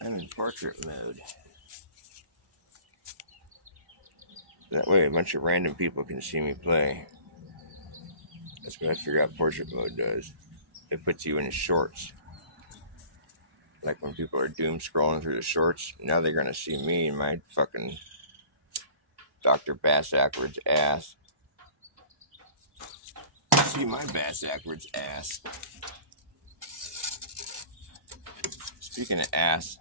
I'm in portrait mode. That way a bunch of random people can see me play. That's what I figure out portrait mode does. It puts you in shorts. Like when people are doom scrolling through the shorts, now they're gonna see me and my fucking Dr. Bass Ackwards ass. See my Bass Ackwards ass. Speaking of ass,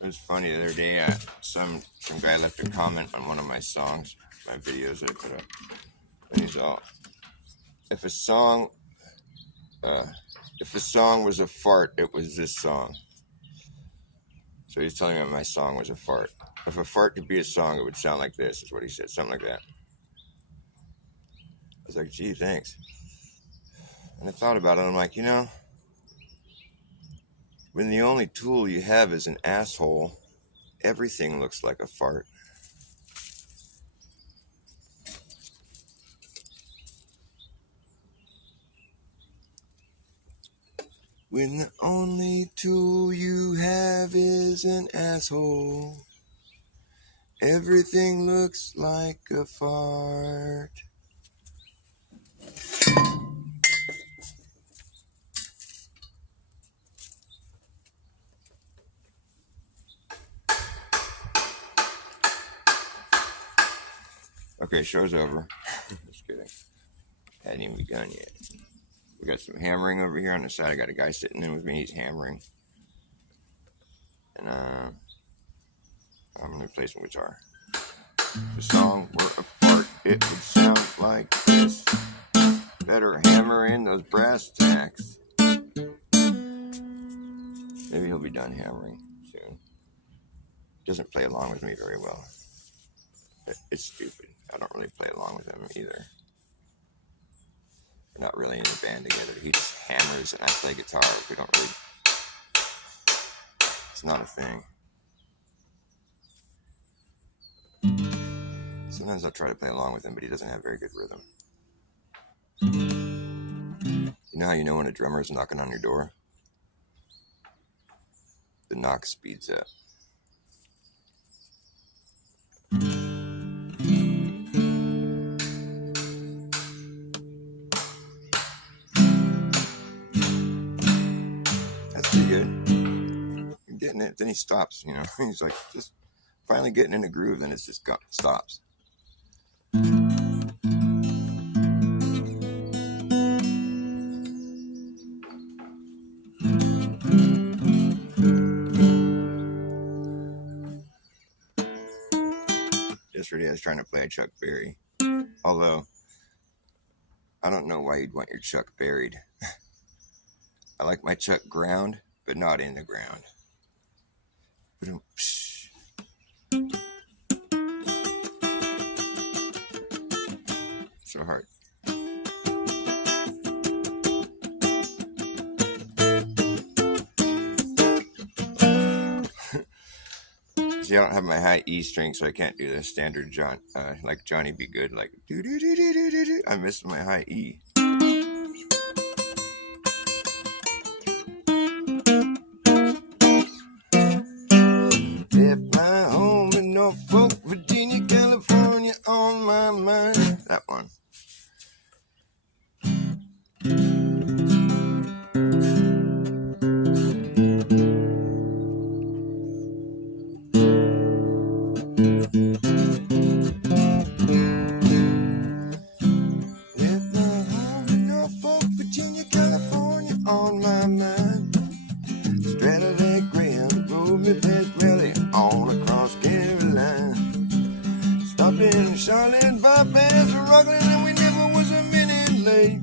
it was funny the other day. Some guy left a comment on one of my songs, my videos that I put up, and he's all, if a song was a fart, it was this song. So he's telling me my song was a fart. If a fart could be a song, it would sound like this, is what he said, something like that. I was like, gee, thanks. And I thought about it, and I'm like, when the only tool you have is an asshole, everything looks like a fart. When the only tool you have is an asshole, everything looks like a fart. Okay, show's over. Just kidding. Hadn't even begun yet. We got some hammering over here on the side. I got a guy sitting in with me. He's hammering. And I'm going to play some guitar. If a song were a fart, it would sound like this. Better hammer in those brass tacks. Maybe he'll be done hammering soon. Doesn't play along with me very well. It's stupid. I don't really play along with him either. We're not really in a band together. He just hammers and I play guitar. We don't really... It's not a thing. Sometimes I'll try to play along with him, but he doesn't have very good rhythm. You know how you know when a drummer is knocking on your door? The knock speeds up. That's pretty good. You're getting it. Then he stops, He's like, just finally getting in a groove, then it just stops. Yesterday I was trying to play a Chuck Berry. Although, I don't know why you'd want your Chuck buried. I like my Chuck ground, but not in the ground. So hard. See, I don't have my high E string, so I can't do the standard like Johnny B. Good, like do do do do do do do. I missed my high E. Left my home in Norfolk, Virginia, California on my mind. That one. Charlotte, Bypass, Rockland, and we never was a minute late.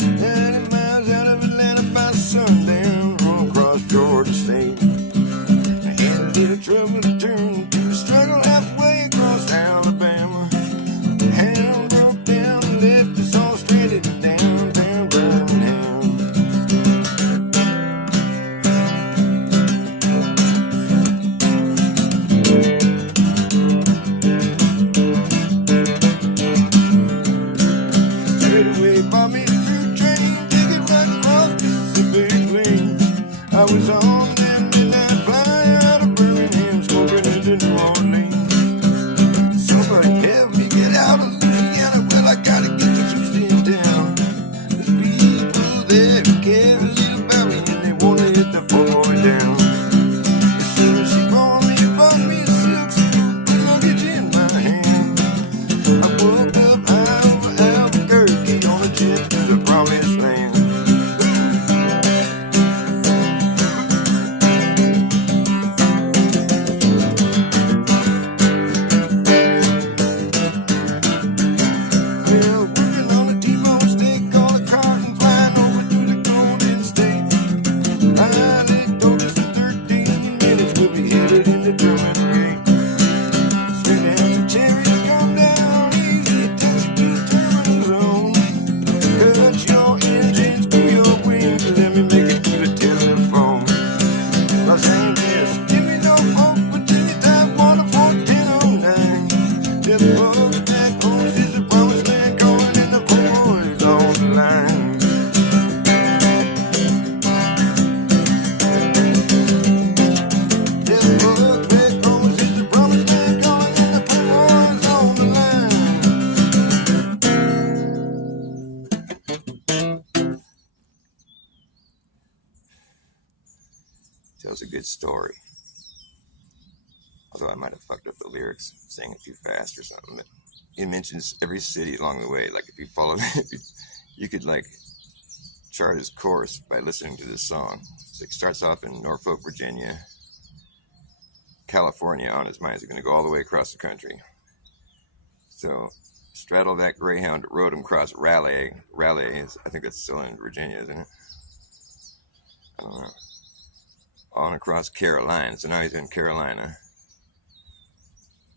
90 miles out of Atlanta by sundown, all across Georgia State. I had a little trouble to turn to struggle halfway across Alabama. The hound broke down and left us all stranded downtown Birmingham. I was on them there who care a little about me and they wanna hit the poor boy down. As soon as she bought me a silk suit, put luggage in my hand. I woke up high over Albuquerque on a jet to the promised land. Well, working on a T-bone steak, all the cotton flying over through the Golden State. I licked over for 13 minutes, we'll be headed into Drummond Gate. Straight down to Cherry, come down easy, taxi to the terminal zone. Cut your engine, screw your wings, let me make it to the telephone. Los Angeles, Jimmy Norfolk, Virginia type 11409. Tell the folks back home, she's a promised land calling and the boys on the line. Tell the folks back home, she's a promised land calling and the boys on the line. Tells a good story. Although I might have fucked up the lyrics, saying it too fast or something. But it mentions every city along the way. Like if you follow that, you could like chart his course by listening to this song. So it starts off in Norfolk, Virginia, California on his mind. He's going to go all the way across the country. So straddle that Greyhound that rode him across Raleigh. Raleigh is, I think that's still in Virginia, isn't it? I don't know. On across Carolina. So now he's in Carolina.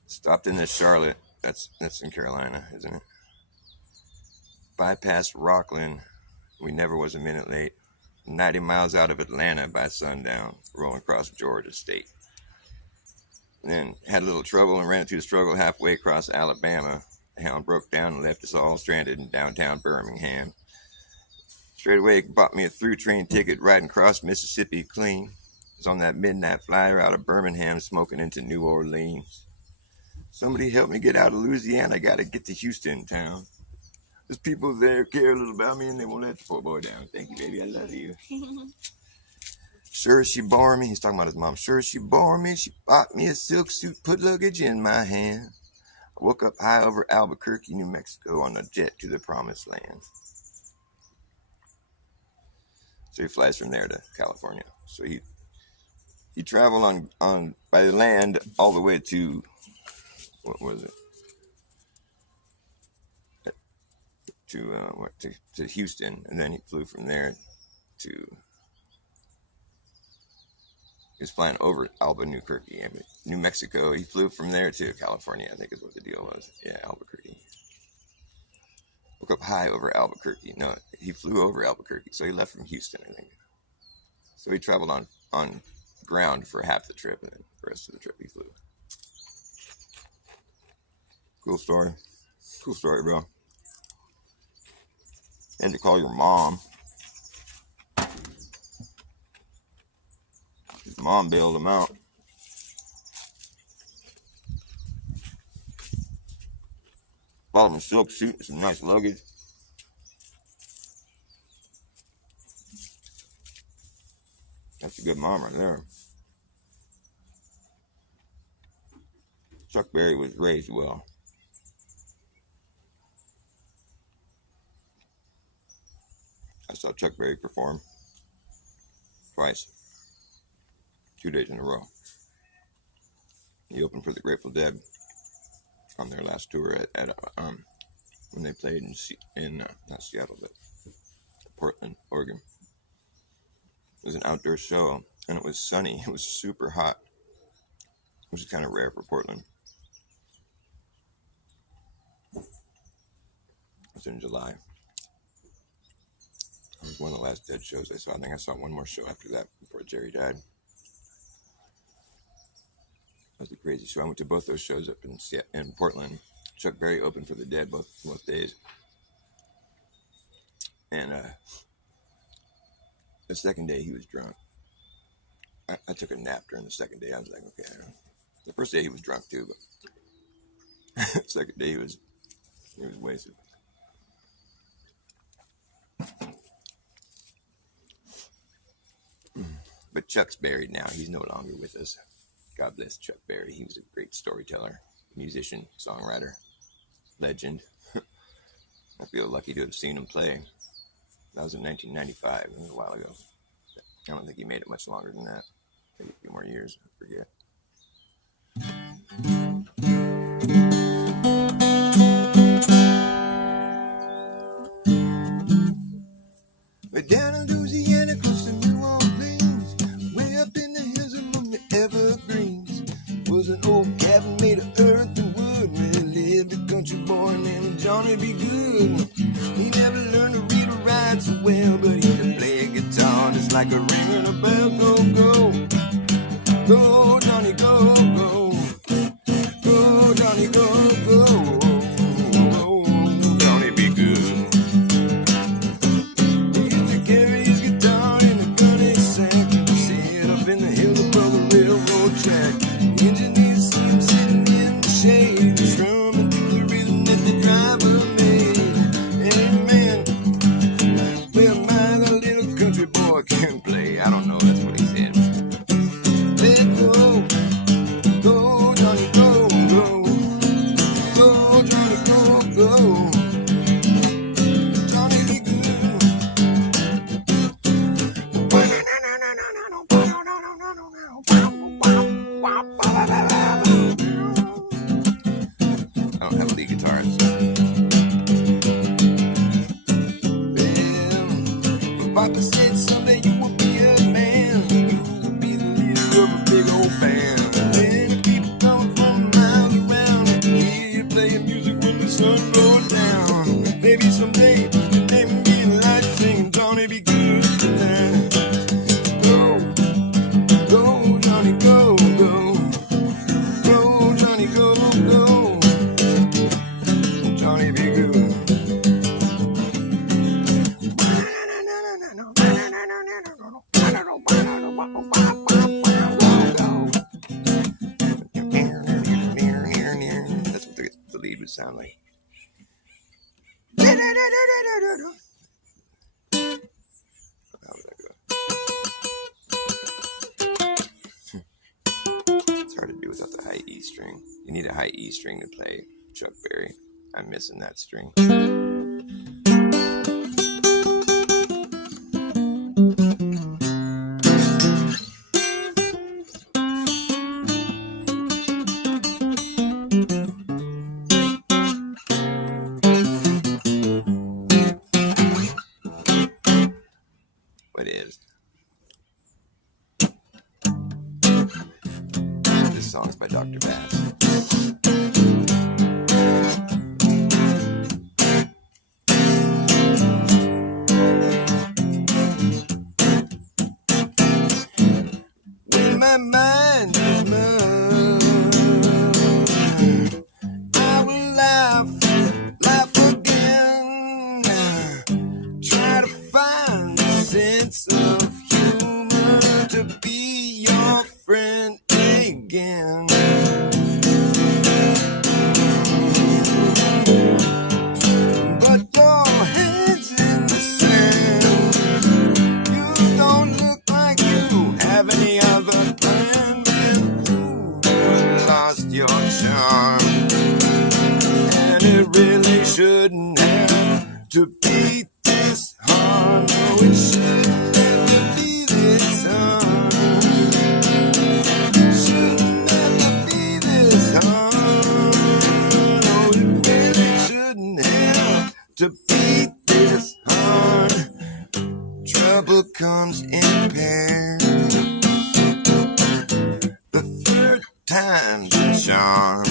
Stopped into Charlotte. That's in Carolina, isn't it? Bypassed Rockland. We never was a minute late. 90 miles out of Atlanta by sundown, rolling across Georgia State. And then had a little trouble and ran into a struggle halfway across Alabama. The hound broke down and left us all stranded in downtown Birmingham. Straight away bought me a through train ticket riding across Mississippi clean. Was on that midnight flyer out of Birmingham smoking into New Orleans. Somebody help me get out of Louisiana. I gotta get to Houston town. There's people there care a little about me and they won't let the poor boy down. Thank you, baby. I love you. Sure as she bore me. He's talking about his mom. Sure as she bore me. She bought me a silk suit, put luggage in my hand. I woke up high over Albuquerque, New Mexico on a jet to the promised land. So he flies from there to California. So he traveled on by land all the way to, what was it? To Houston, and then he flew from there to. He was flying over Albuquerque, New Mexico. He flew from there to California, I think is what the deal was. Yeah, Albuquerque. Woke up high over Albuquerque. No, he flew over Albuquerque, so he left from Houston, I think. So he traveled on ground for half the trip, and then the rest of the trip he flew. Cool story. Cool story, bro. And to call your mom. His mom bailed him out. Bought him a silk suit and some nice luggage. That's a good mom right there. Chuck Berry was raised well. I saw Chuck Berry perform twice, 2 days in a row. He opened for the Grateful Dead on their last tour at when they played in not Seattle, but Portland, Oregon. It was an outdoor show, and it was sunny. It was super hot, which is kind of rare for Portland. It was in July. It was one of the last Dead shows I saw. I think I saw one more show after that before Jerry died. That was a crazy show. I went to both those shows up in Portland. Chuck Berry opened for the Dead both days. And the second day he was drunk. I took a nap during the second day. I was like, okay. The first day he was drunk too, but the second day he was wasted. Chuck's buried now. He's no longer with us. God bless Chuck Berry. He was a great storyteller, musician, songwriter, legend. I feel lucky to have seen him play. That was in 1995. It was a while ago. I don't think he made it much longer than that. Maybe a few more years. I forget. We're down in Louisiana, close to New Orleans, way up in the hills among the evergreens. Was an old cabin made of earth and wood, where lived a country boy named Johnny B. Good. He never learned to read or write so well, but he could play a guitar just like a ringing a bell. Go, go, go, Johnny, go, go, go, Johnny, go, go, go, Johnny B. Good. He used to carry his guitar in a gunny sack, sit up in the hills above the railroad track. The engineers see him sitting in the shade, strumming to the rhythm that the driver made. Amen. Well, my little country boy can play. I don't know, that's what he said. Let go, go, Johnny, go, go, go, Johnny, go, go, Johnny be good. I don't have a lead guitar, so. Well, Papa said someday you will be a man. You will be the leader of a big old band. Many people coming from miles around to hear you playing music when the sun goes down. Maybe someday your name will be in the light singing Johnny be good tonight. Go, go, Johnny, go, go, go, Johnny, go, go, Johnny be good. That's what the lead would sound like. How would that go? It's hard to do without the high E string. You need a high E string to play Chuck Berry. I'm missing that string. What is? This song's by Dr. Bass. When my mind is mine, I will laugh again. Try to find a sense of humor to be your friend again. But your head's in the sand. You don't look like you have any other plan, man. You lost your charm, and it really shouldn't have to be this hard. No, it shouldn't have to be this hard. Shouldn't have to be this hard. No, it really shouldn't have to be this hard. Trouble comes in pairs. The third time's a charm.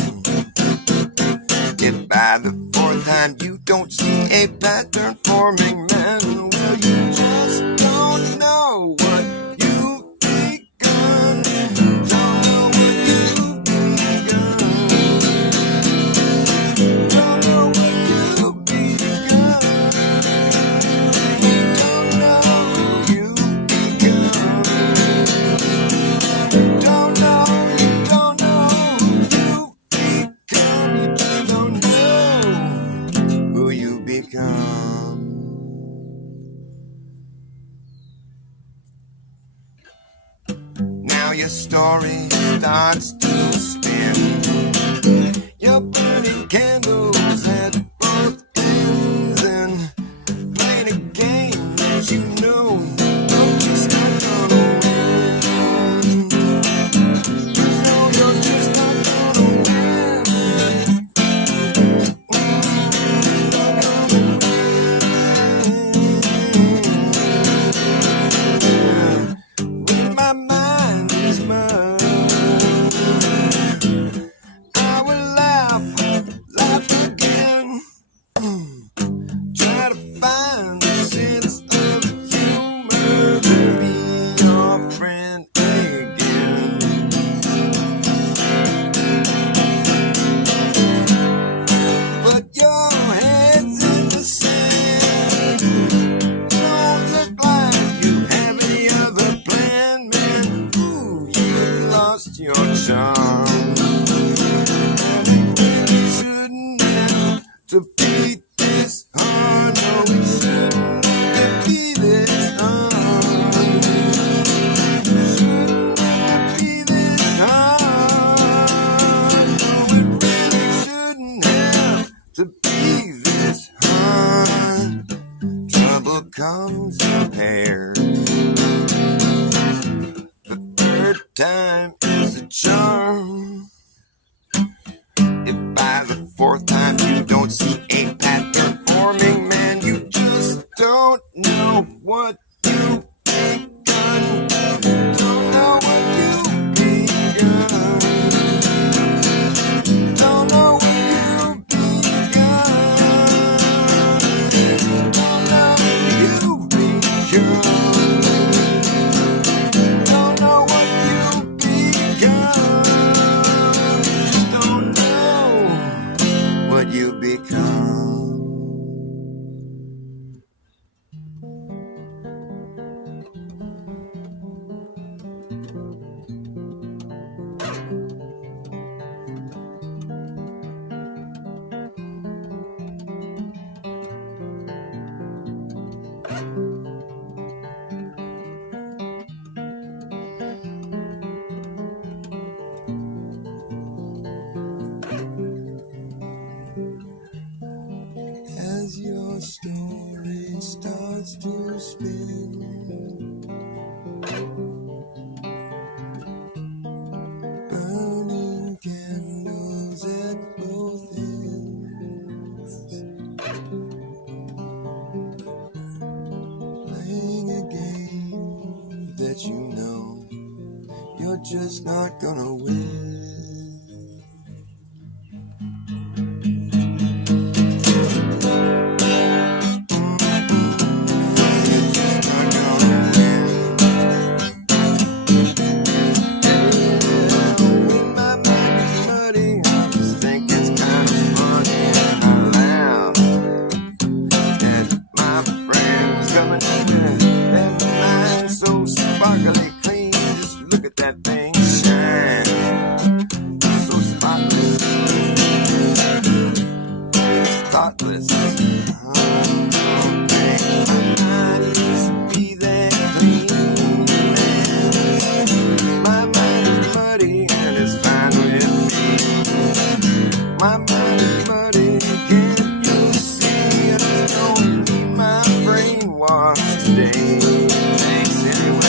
If by the fourth time you don't see a pattern forming, man, well, you just don't know what you've begun. Don't know what you've begun. Don't know what you've begun. Don't know you've begun. Don't know you've become. You just don't know who you become. now your story starts to spin. You're burning candles at both ends and playing a game that you know you're just not gonna win. You know you're just not gonna win. When my mind is mine, I will laugh again. Try to find the sense of humor to be your friend again. But your head's in the sand. You don't look like you have any other plan, man. Ooh, you lost your charm. And it really shouldn't have to be this hard. No, it shouldn't have to be this hard. Shouldn't have to be this hard. No, it really shouldn't have to be this hard. Trouble comes in pairs. The third time is a charm. If by the fourth time you don't see a pattern forming, man, you just don't know what you've begun. Don't know what you've begun. Don't know what you've begun. Don't know what you've begun. Don't know what you've begun. Just don't know what you become. As your story starts to spin, burning candles at both ends, playing a game that you know you're just not gonna win. Sparkly clean, just look at that thing shine. So spotless, thoughtless. Don't think my mind used to be that clean, man. My mind is muddy and it's fine with me. My mind is muddy, can't you see? I just don't need my brain washed today. Thanks anyway.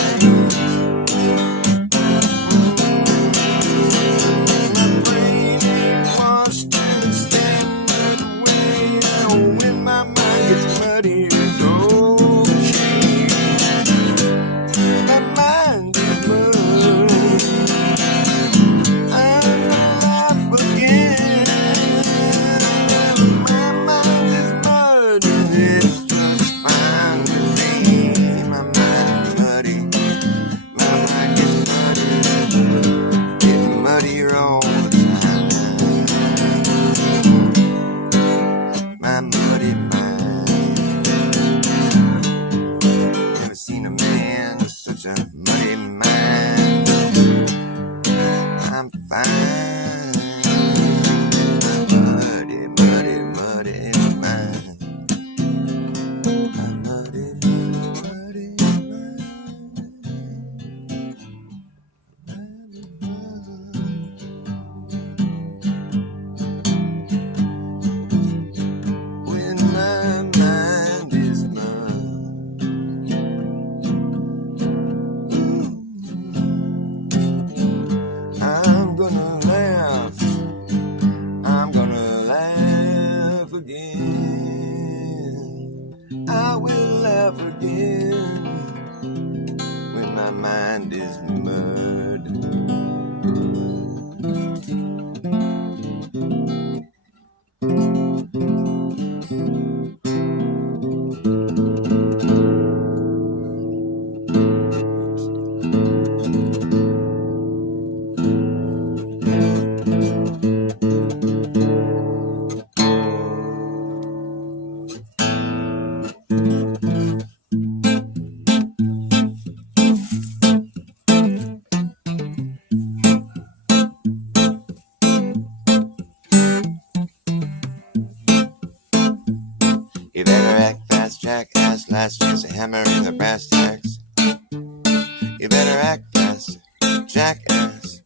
mind is mud. You better act fast, jackass, last chance to hammer in the brass tacks. You better act fast, jackass.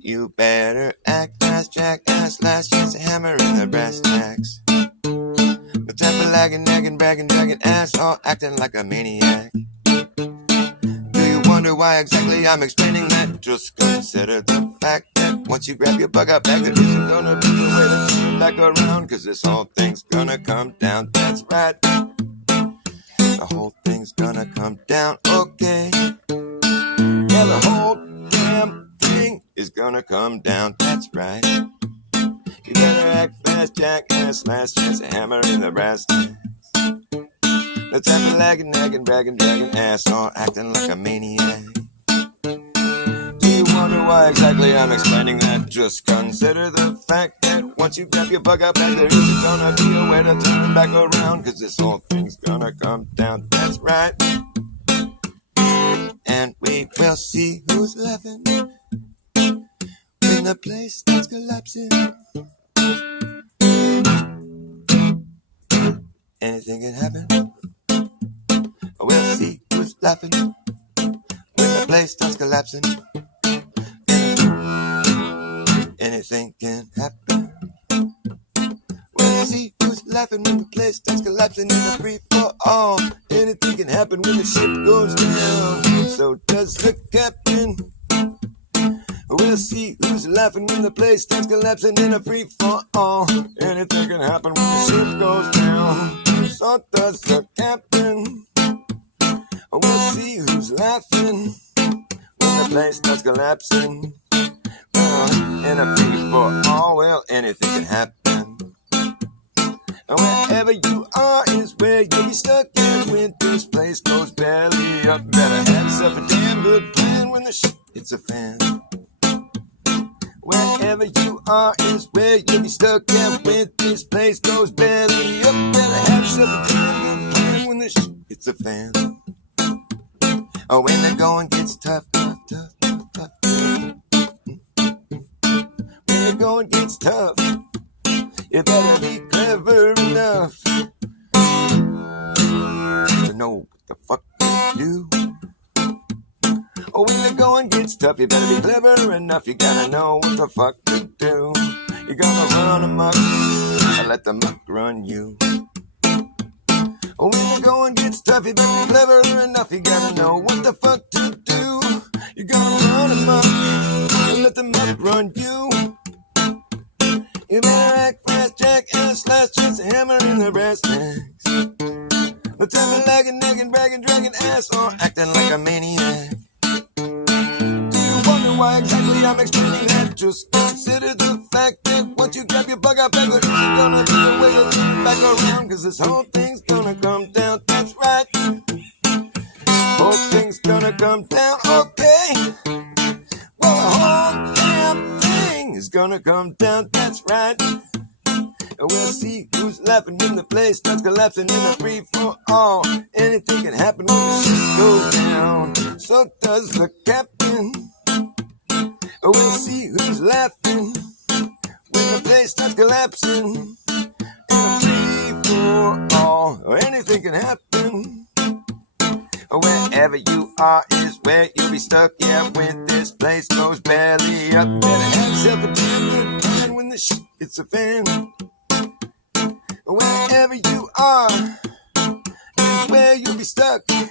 You better act fast, jackass, last chance to hammer in the brass tacks. No time for lagging, nagging, bragging, dragging ass, all acting like a maniac. Wonder why exactly I'm explaining that? Just consider the fact that once you grab your bug out bag, there isn't gonna be a way to turn back around, cause this whole thing's gonna come down. That's right, the whole thing's gonna come down, okay. Yeah, the whole damn thing is gonna come down, that's right. You better act fast, jackass, last chance to hammer in the brass tacks. No time for lagging, nagging, bragging, dragging ass, all acting like a maniac. Do you wonder why exactly I'm explaining that? Just consider the fact that once you grab your bug out bag, there isn't gonna be a way to turn back around, cause this whole thing's gonna come down, that's right. And we will see who's laughing when the place starts collapsing. Anything can happen. We'll see who's laughing when the place starts collapsing. Anything can happen. We'll see who's laughing when the place starts collapsing in a free for all. Anything can happen when the ship goes down. So does the captain. We'll see who's laughing when the place starts collapsing in a free for all. Anything can happen when the ship goes down. So does the captain. We'll see who's laughing when the place starts collapsing. In a free for all, well, anything can happen. Wherever you are is where you'll be stuck. And when this place goes belly up, better have yourself a damn good plan when the shit hits a fan. Wherever you are is where you'll be stuck. And when this place goes belly up, better have yourself a damn good plan when the shit hits a fan. Oh, when the going gets tough, tough, tough, tough, tough, tough. When the going gets tough, you better be clever enough to know what the fuck to do. Oh, when the going gets tough, you better be clever enough. You gotta know what the fuck to do. You're gonna run amok and let the muck run you. Oh, when the going gets tough, you better be clever enough. You gotta know what the fuck to do. You're gonna run amok and let the muck run you. You better act fast, jackass, last chance to hammer in the brass tacks. No time for lagging, nagging, bragging, dragging ass, or acting like a maniac. Do you wonder why exactly I'm explaining that? Just consider the fact that once you grab your bug out bag, there isn't gonna be a way to turn back around, cause this whole thing's gonna come down, that's right. Whole thing's gonna come down, okay. Well, the whole damn thing is gonna come down, that's right. And we'll see who's laughing when the place starts collapsing in a free for all. Anything can happen when the shit goes down. So does the captain. We'll see who's laughing when the place starts collapsing in a free for all. Or anything can happen. Wherever you are is where you'll be stuck. Yeah, when this place goes belly up, better have yourself a damn good plan when the shit hits a fan. Wherever you are is where you'll be stuck. When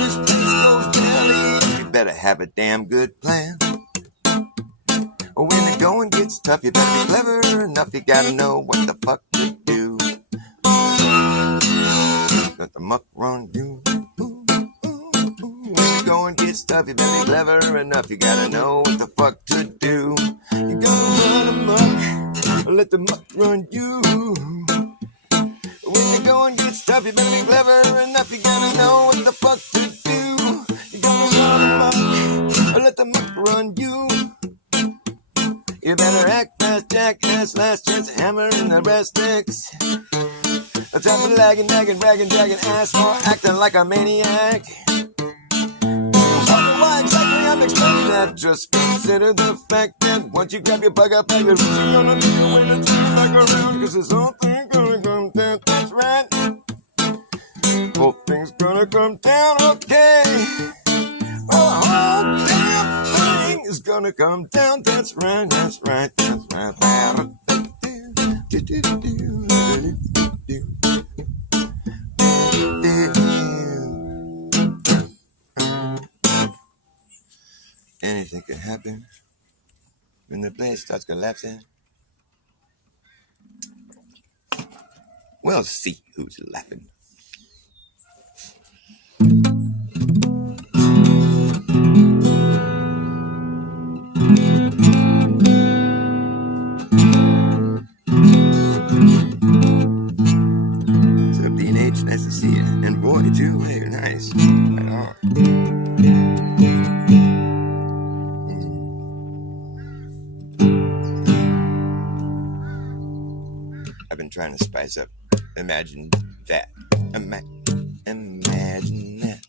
this place goes belly up, you better have a damn good plan. When the going gets tough, you better be clever enough. You gotta know what the fuck to do. Let the muck run you. When the going gets tough, you better be clever enough. You gotta know what the fuck to do. You gotta run amok, let the muck run you. When the going gets tough, you better be clever enough. You gotta know what the fuck to do. You gotta run amok, let the muck run you. You better act fast, jackass, last chance, hammer and the rest sticks. A time for lagging, nagging, bragging, dragging ass for acting like a maniac. Why exactly I'm explaining that? Just consider the fact that once you grab your bug up, like this, you're gonna need a way to turn back around. Cause this whole thing gonna come down, that's right. Whole thing's gonna come down, okay. Well, the whole damn thing is gonna come down, that's right, that's right, that's right. Anything could happen when the place starts collapsing. We'll see who's laughing. So B&H, nice to see you. And boy, too, hey, you're nice. Right on. I've been trying to spice up. Imagine that. Imagine that.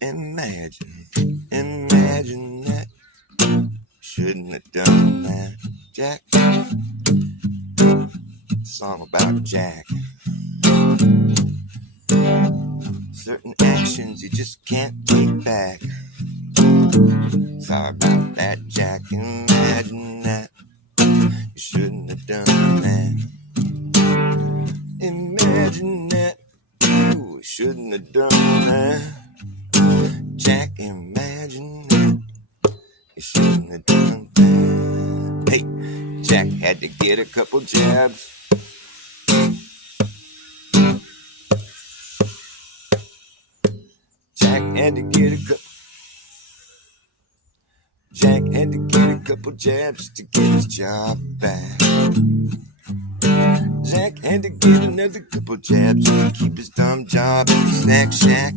Imagine that. Shouldn't have done that, Jack. Song about Jack. Certain actions you just can't take back. Sorry about that, Jack. Imagine that. You shouldn't have done that. Imagine that. You shouldn't have done that. Jack, imagine that. You shouldn't have done that. Hey, Jack had to get a couple jabs. Jack had to get a couple jabs to get his job back. Jack had to get another couple jabs to keep his dumb job at the snack shack.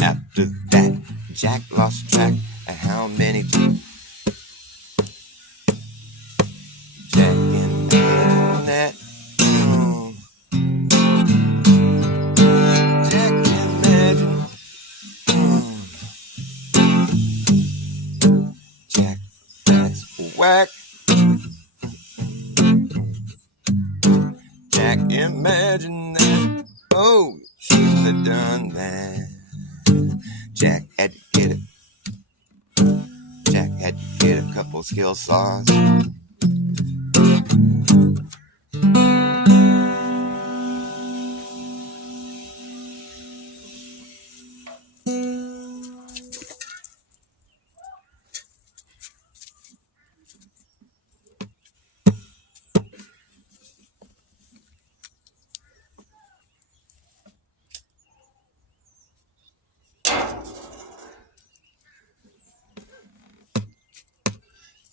After that, Jack lost track of how many Jack imagine that. Jack imagine. Jack, that's whack. Jack imagine that. Oh, shouldn't have done that. Jack had to get it. Jack had to get a couple skill saws.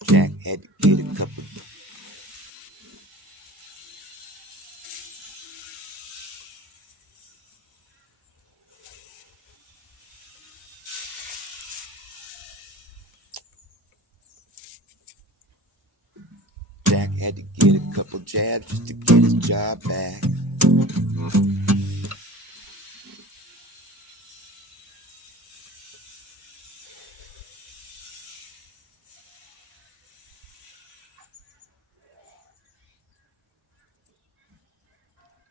Jack had to get a couple. Jack had to get a couple jabs just to get his job back.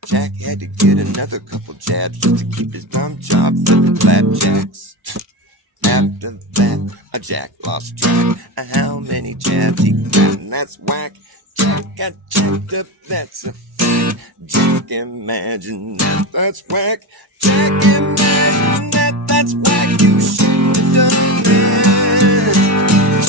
Jack had to get another couple jabs just to keep his bum job flipping flapjacks. After that, Jack lost track of how many jabs he got, and that's whack. Jack got jacked up, that's a fact. Jack imagine that, that's whack. Jack imagine that, that's whack. You shouldn't have done that.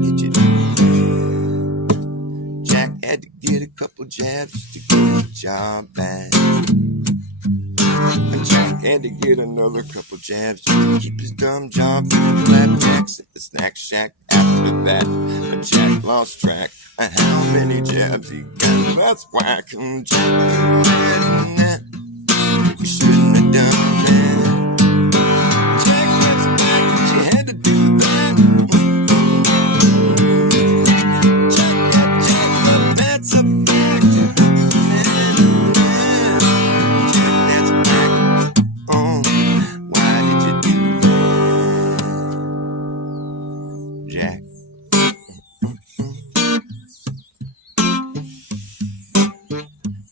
did you do? Jack had to get a couple jabs to get his job back. And Jack had to get another couple jabs just to keep his dumb job. Flapjacks at the snack shack. After that, Jack lost track of how many jabs he got. That's whack. Jack had that. You shouldn't have done that. Jack, that's whack. You had to do that. Jack got jacked up. That's a fact. Jack, that's whack. Oh, why did you do that, Jack?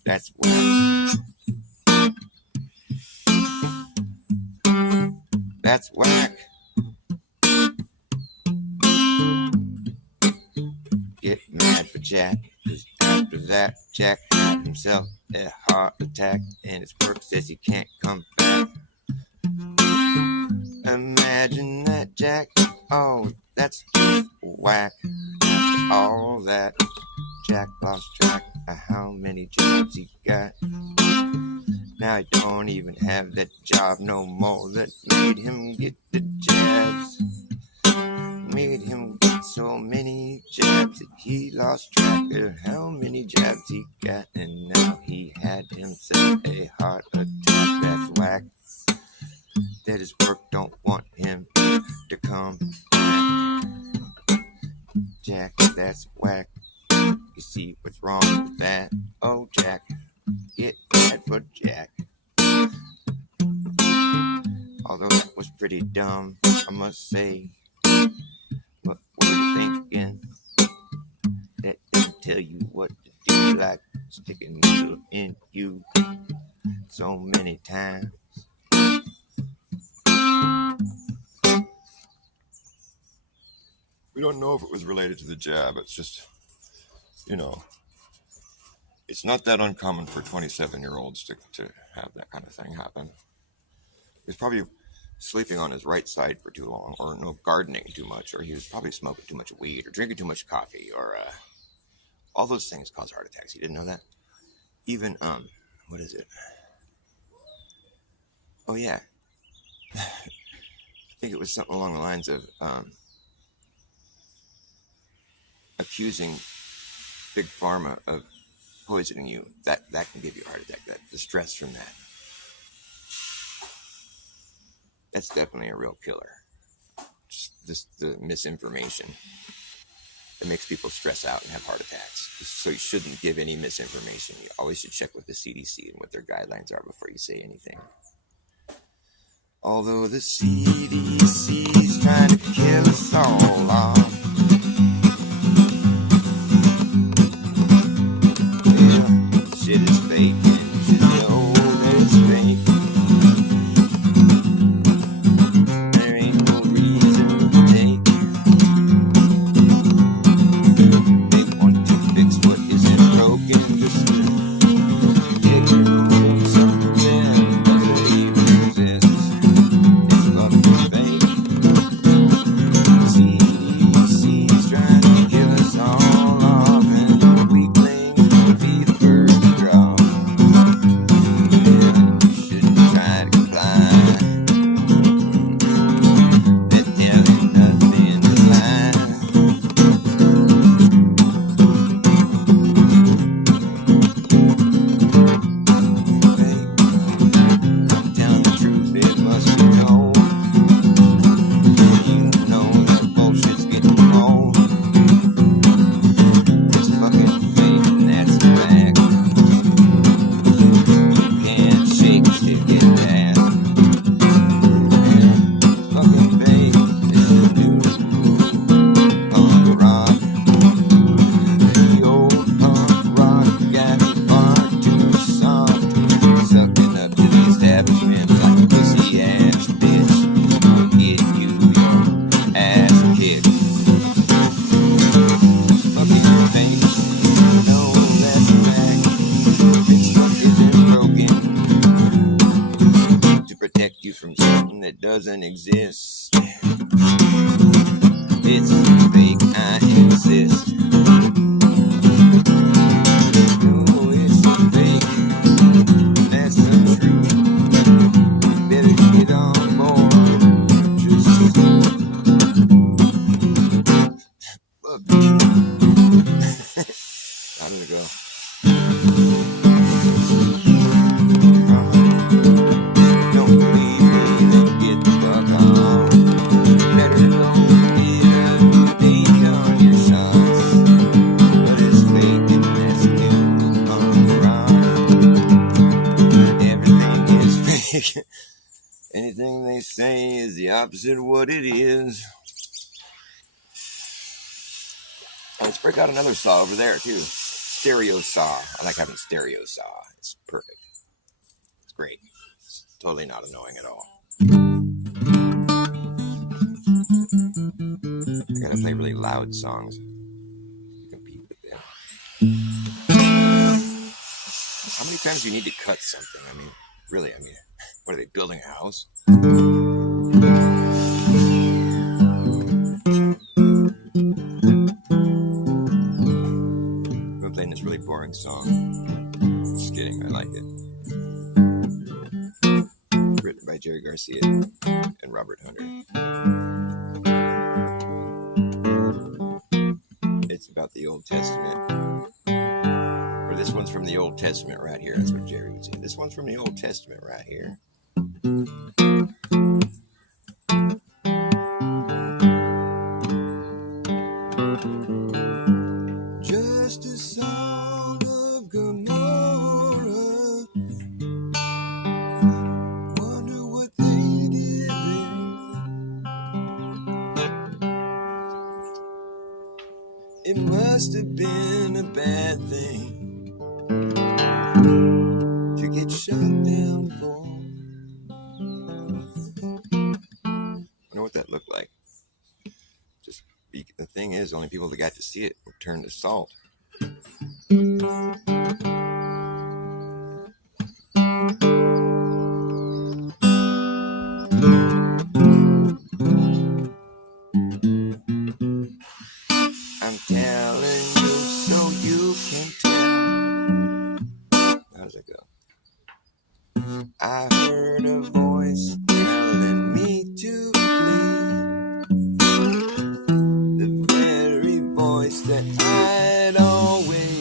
That's whack. That's whack. Get mad for Jack, cause after that, Jack had himself a heart attack, and his work says he can't come back. Imagine that, Jack. Oh, that's just whack. After all that, Jack lost track of how many jobs he got. Now he don't even have that job no more that made him get the jabs. Made him get so many jabs that he lost track of how many jabs he got. And now he had himself a heart attack. That's whack. That his work don't want him to come back. Jack, that's whack. You see what's wrong with that? Oh, Jack, get mad for Jack. Although that was pretty dumb, I must say. What were you thinking? That didn't tell you what to do, like sticking a needle in you so many times. We don't know if it was related to the jab. It's just, it's not that uncommon for 27-year-olds to have that kind of thing happen. He's probably sleeping on his right side for too long, or gardening too much, or he was probably smoking too much weed, or drinking too much coffee, or all those things cause heart attacks. You didn't know that? Even, what is it? Oh, yeah. I think it was something along the lines of accusing Big Pharma of poisoning you. That can give you a heart attack. The stress from that. That's definitely a real killer. Just the misinformation that makes people stress out and have heart attacks. So you shouldn't give any misinformation. You always should check with the CDC and what their guidelines are before you say anything. Although the CDC's trying to kill us all off. Yeah, shit is fake and shit know that it's fake. There ain't no reason to take. They want to fix what isn't broken, just to get rid of something that doesn't even exist. It's fucking fake. CDC's trying to kill us all off, and the weaklings will be the first to drop. Yeah, you shouldn't try to comply. That there ain't nothing to lie. Tell the truth, it must be told. You know that bullshit's getting old. It's fucking fake, and that's the fact. You can't shake, stick it down. It's fucking fake. It's the new punk rock. The old punk rock got me far too soft, sucking up to the establishment like a pussy ass bitch. I'll get you your ass kicked. Fucking fake. No, that's a fact. This stuff isn't broken to protect you from something that doesn't exist. It's fake. I exist. No, it's a fake. That's untrue. Better get on board. Just fuck you. How did it go? Don't believe me, then get the fuck on. Better go get a new date on your shots. But it's fake and that's new punk rock. Everything is fake. Anything they say is the opposite of what it is. Let's break out another saw over there too. Stereo saw. I like having stereo saw. It's perfect. It's great. It's totally not annoying at all. I gotta play really loud songs to compete with them. How many times do you need to cut something? I mean, really, what are they, building a house? I'm playing this really boring song. Just kidding, I like it. Written by Jerry Garcia and Robert Hunter. It's about the Old Testament. Or this one's from the Old Testament right here. That's what Jerry would say. This one's from the Old Testament right here. Just a song of Gomorrah. Wonder what they did there. It must have been a bad thing to get shut down for. Wonder what that looked like. Just the thing is, only people that got to see it were turned to salt. I'm telling you so you can tell. How does it go? I heard a voice telling me to flee. The very voice that I'd always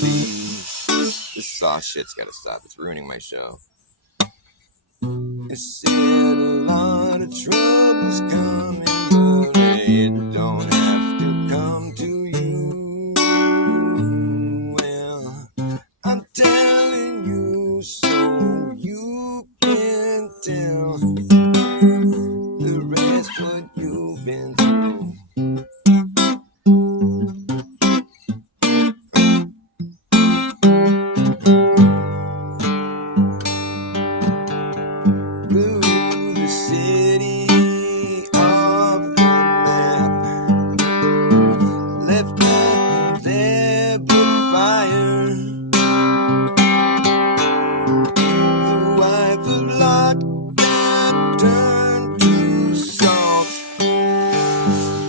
believed. This saw shit's gotta stop. It's ruining my show. It said a lot of trouble's coming, but it don't have to come to you. Well, I'm telling you so you can tell the rest what you've been through. Blew the city off the map, left nothing there but fire. The wife of Lot got turned to salt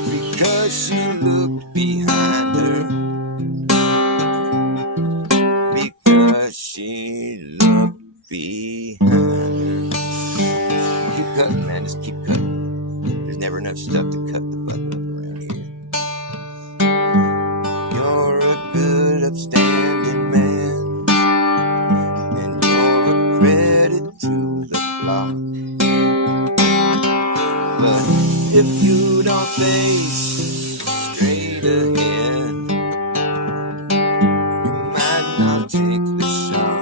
because she looked behind her. Because she looked behind her. Keep cutting, man. Just keep cutting. There's never enough stuff to cut the fuck up around here. You're a good, upstanding man, and you're a credit to the flock. But if you don't face straight ahead, you might not take the shot.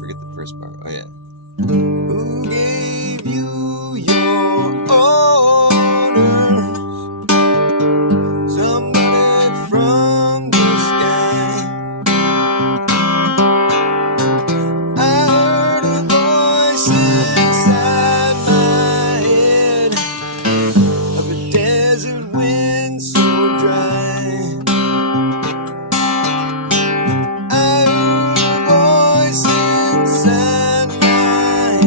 Forget the first part. Oh yeah. Who gave you your orders? Somebody from the sky. I heard a voice inside my head of a desert wind so dry. I heard a voice inside my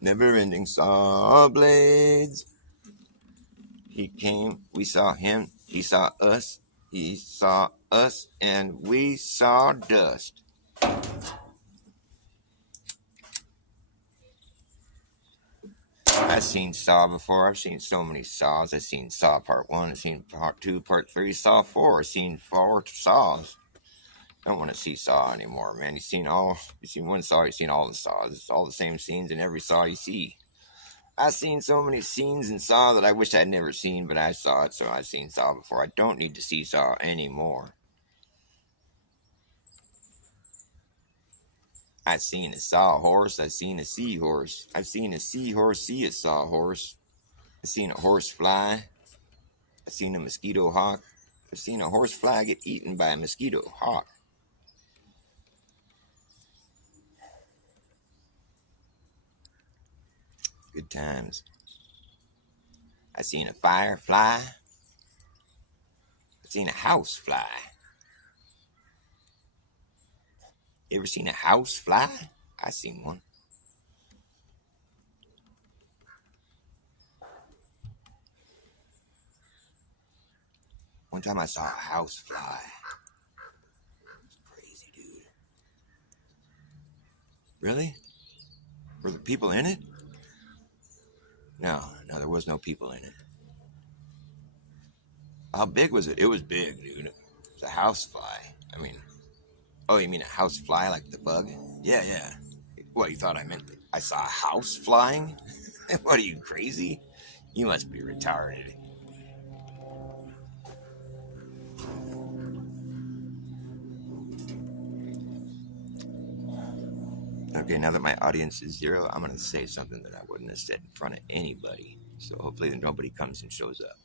Never-ending saw blades. He came, we saw him, he saw us, and we saw dust. I've seen Saw before. I've seen so many Saws. I've seen Saw Part 1. I've seen Part 2, Part 3, Saw 4. I've seen 4 Saws. I don't want to see Saw anymore, man. You've seen one Saw, you've seen all the Saws. It's all the same scenes in every Saw you see. I've seen so many scenes in Saw that I wish I'd never seen, but I saw it, so I've seen Saw before. I don't need to see Saw anymore. I've seen a sawhorse. I've seen a seahorse. I've seen a seahorse see a sawhorse. I've seen a horse fly. I've seen a mosquito hawk. I've seen a horse fly get eaten by a mosquito hawk. Good times. I've seen a firefly. I've seen a house fly. You ever seen a house fly? I seen one. One time I saw a house fly. It's crazy, dude. Really? Were there people in it? No, there was no people in it. How big was it? It was big, dude. It was a house fly. I mean, oh, you mean a house fly like the bug? Yeah. What, you thought I meant I saw a house flying? What, are you crazy? You must be retarded. Okay, now that my audience is 0, I'm going to say something that I wouldn't have said in front of anybody. So hopefully nobody comes and shows up.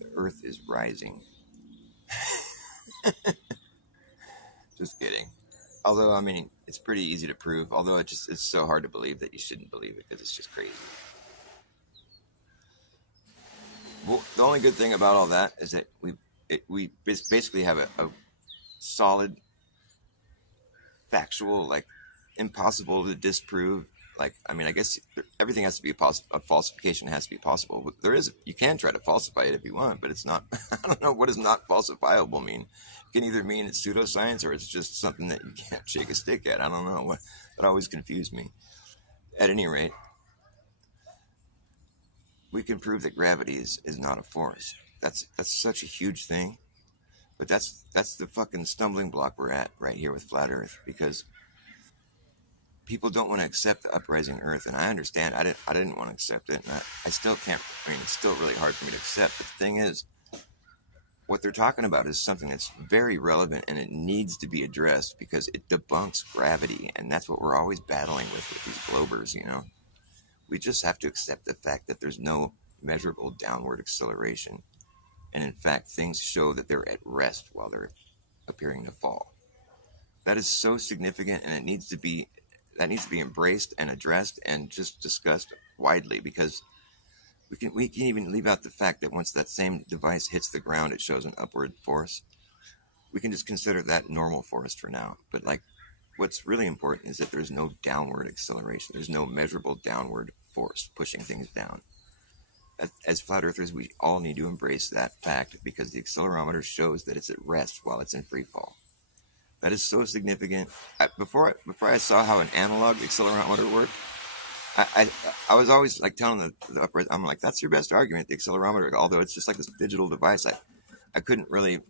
The earth is rising. Just kidding. Although, I mean, it's pretty easy to prove. Although it's so hard to believe that you shouldn't believe it because it's just crazy. Well, the only good thing about all that is that we basically have a solid, factual, like impossible to disprove. Like, I mean, I guess everything has to be a falsification has to be possible. But you can try to falsify it if you want, but it's not. I don't know, what does not falsifiable mean? It can either mean it's pseudoscience or it's just something that you can't shake a stick at. I don't know. That always confused me. At any rate, we can prove that gravity is not a force. That's such a huge thing. But that's the fucking stumbling block we're at right here with flat Earth, because people don't want to accept the uprising Earth, and I understand. I didn't want to accept it, and I still can't. I mean, it's still really hard for me to accept. But the thing is, what they're talking about is something that's very relevant, and it needs to be addressed because it debunks gravity, and that's what we're always battling with these globers. You know, we just have to accept the fact that there's no measurable downward acceleration, and in fact, things show that they're at rest while they're appearing to fall. That is so significant, and that needs to be embraced and addressed and just discussed widely, because we can even leave out the fact that once that same device hits the ground, it shows an upward force. We can just consider that normal force for now. But like, what's really important is that there's no downward acceleration. There's no measurable downward force pushing things down. As flat earthers, we all need to embrace that fact, because the accelerometer shows that it's at rest while it's in free fall. That is so significant. Before I saw how an analog accelerometer worked, I was always like telling the upright, I'm like, that's your best argument, the accelerometer, although it's just like this digital device. I couldn't really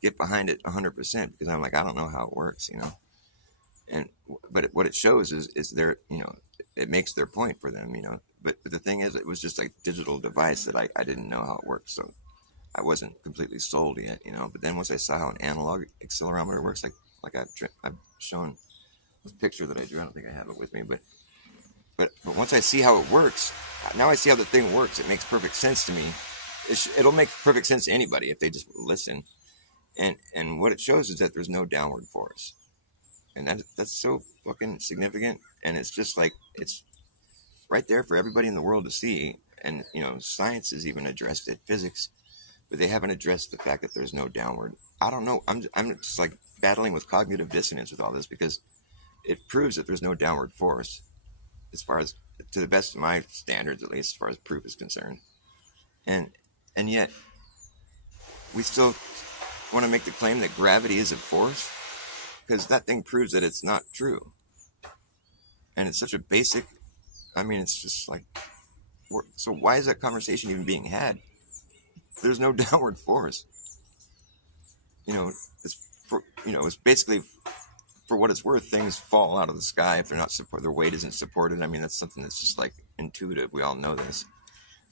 get behind it 100% because I'm like, I don't know how it works, you know. But what it shows is their, you know, it makes their point for them, you know. But the thing is, it was just like a digital device that I didn't know how it works, so I wasn't completely sold yet, you know. But then once I saw how an analog accelerometer works, like I've shown this picture that I drew. I don't think I have it with me, but once I see how it works, now I see how the thing works. It makes perfect sense to me. It'll make perfect sense to anybody if they just listen. And what it shows is that there's no downward force, and that's so fucking significant. And it's just like, it's right there for everybody in the world to see. And you know, science has even addressed it, physics, but they haven't addressed the fact that there's no downward. I don't know. I'm just like battling with cognitive dissonance with all this, because it proves that there's no downward force, as far as, to the best of my standards, at least as far as proof is concerned. And yet we still want to make the claim that gravity is a force, because that thing proves that it's not true. And it's such a basic, I mean, it's just like, so why is that conversation even being had? There's no downward force. It's basically, for what it's worth, things fall out of the sky if they're not supported, their weight isn't supported. I mean, that's something that's just like intuitive. We all know this.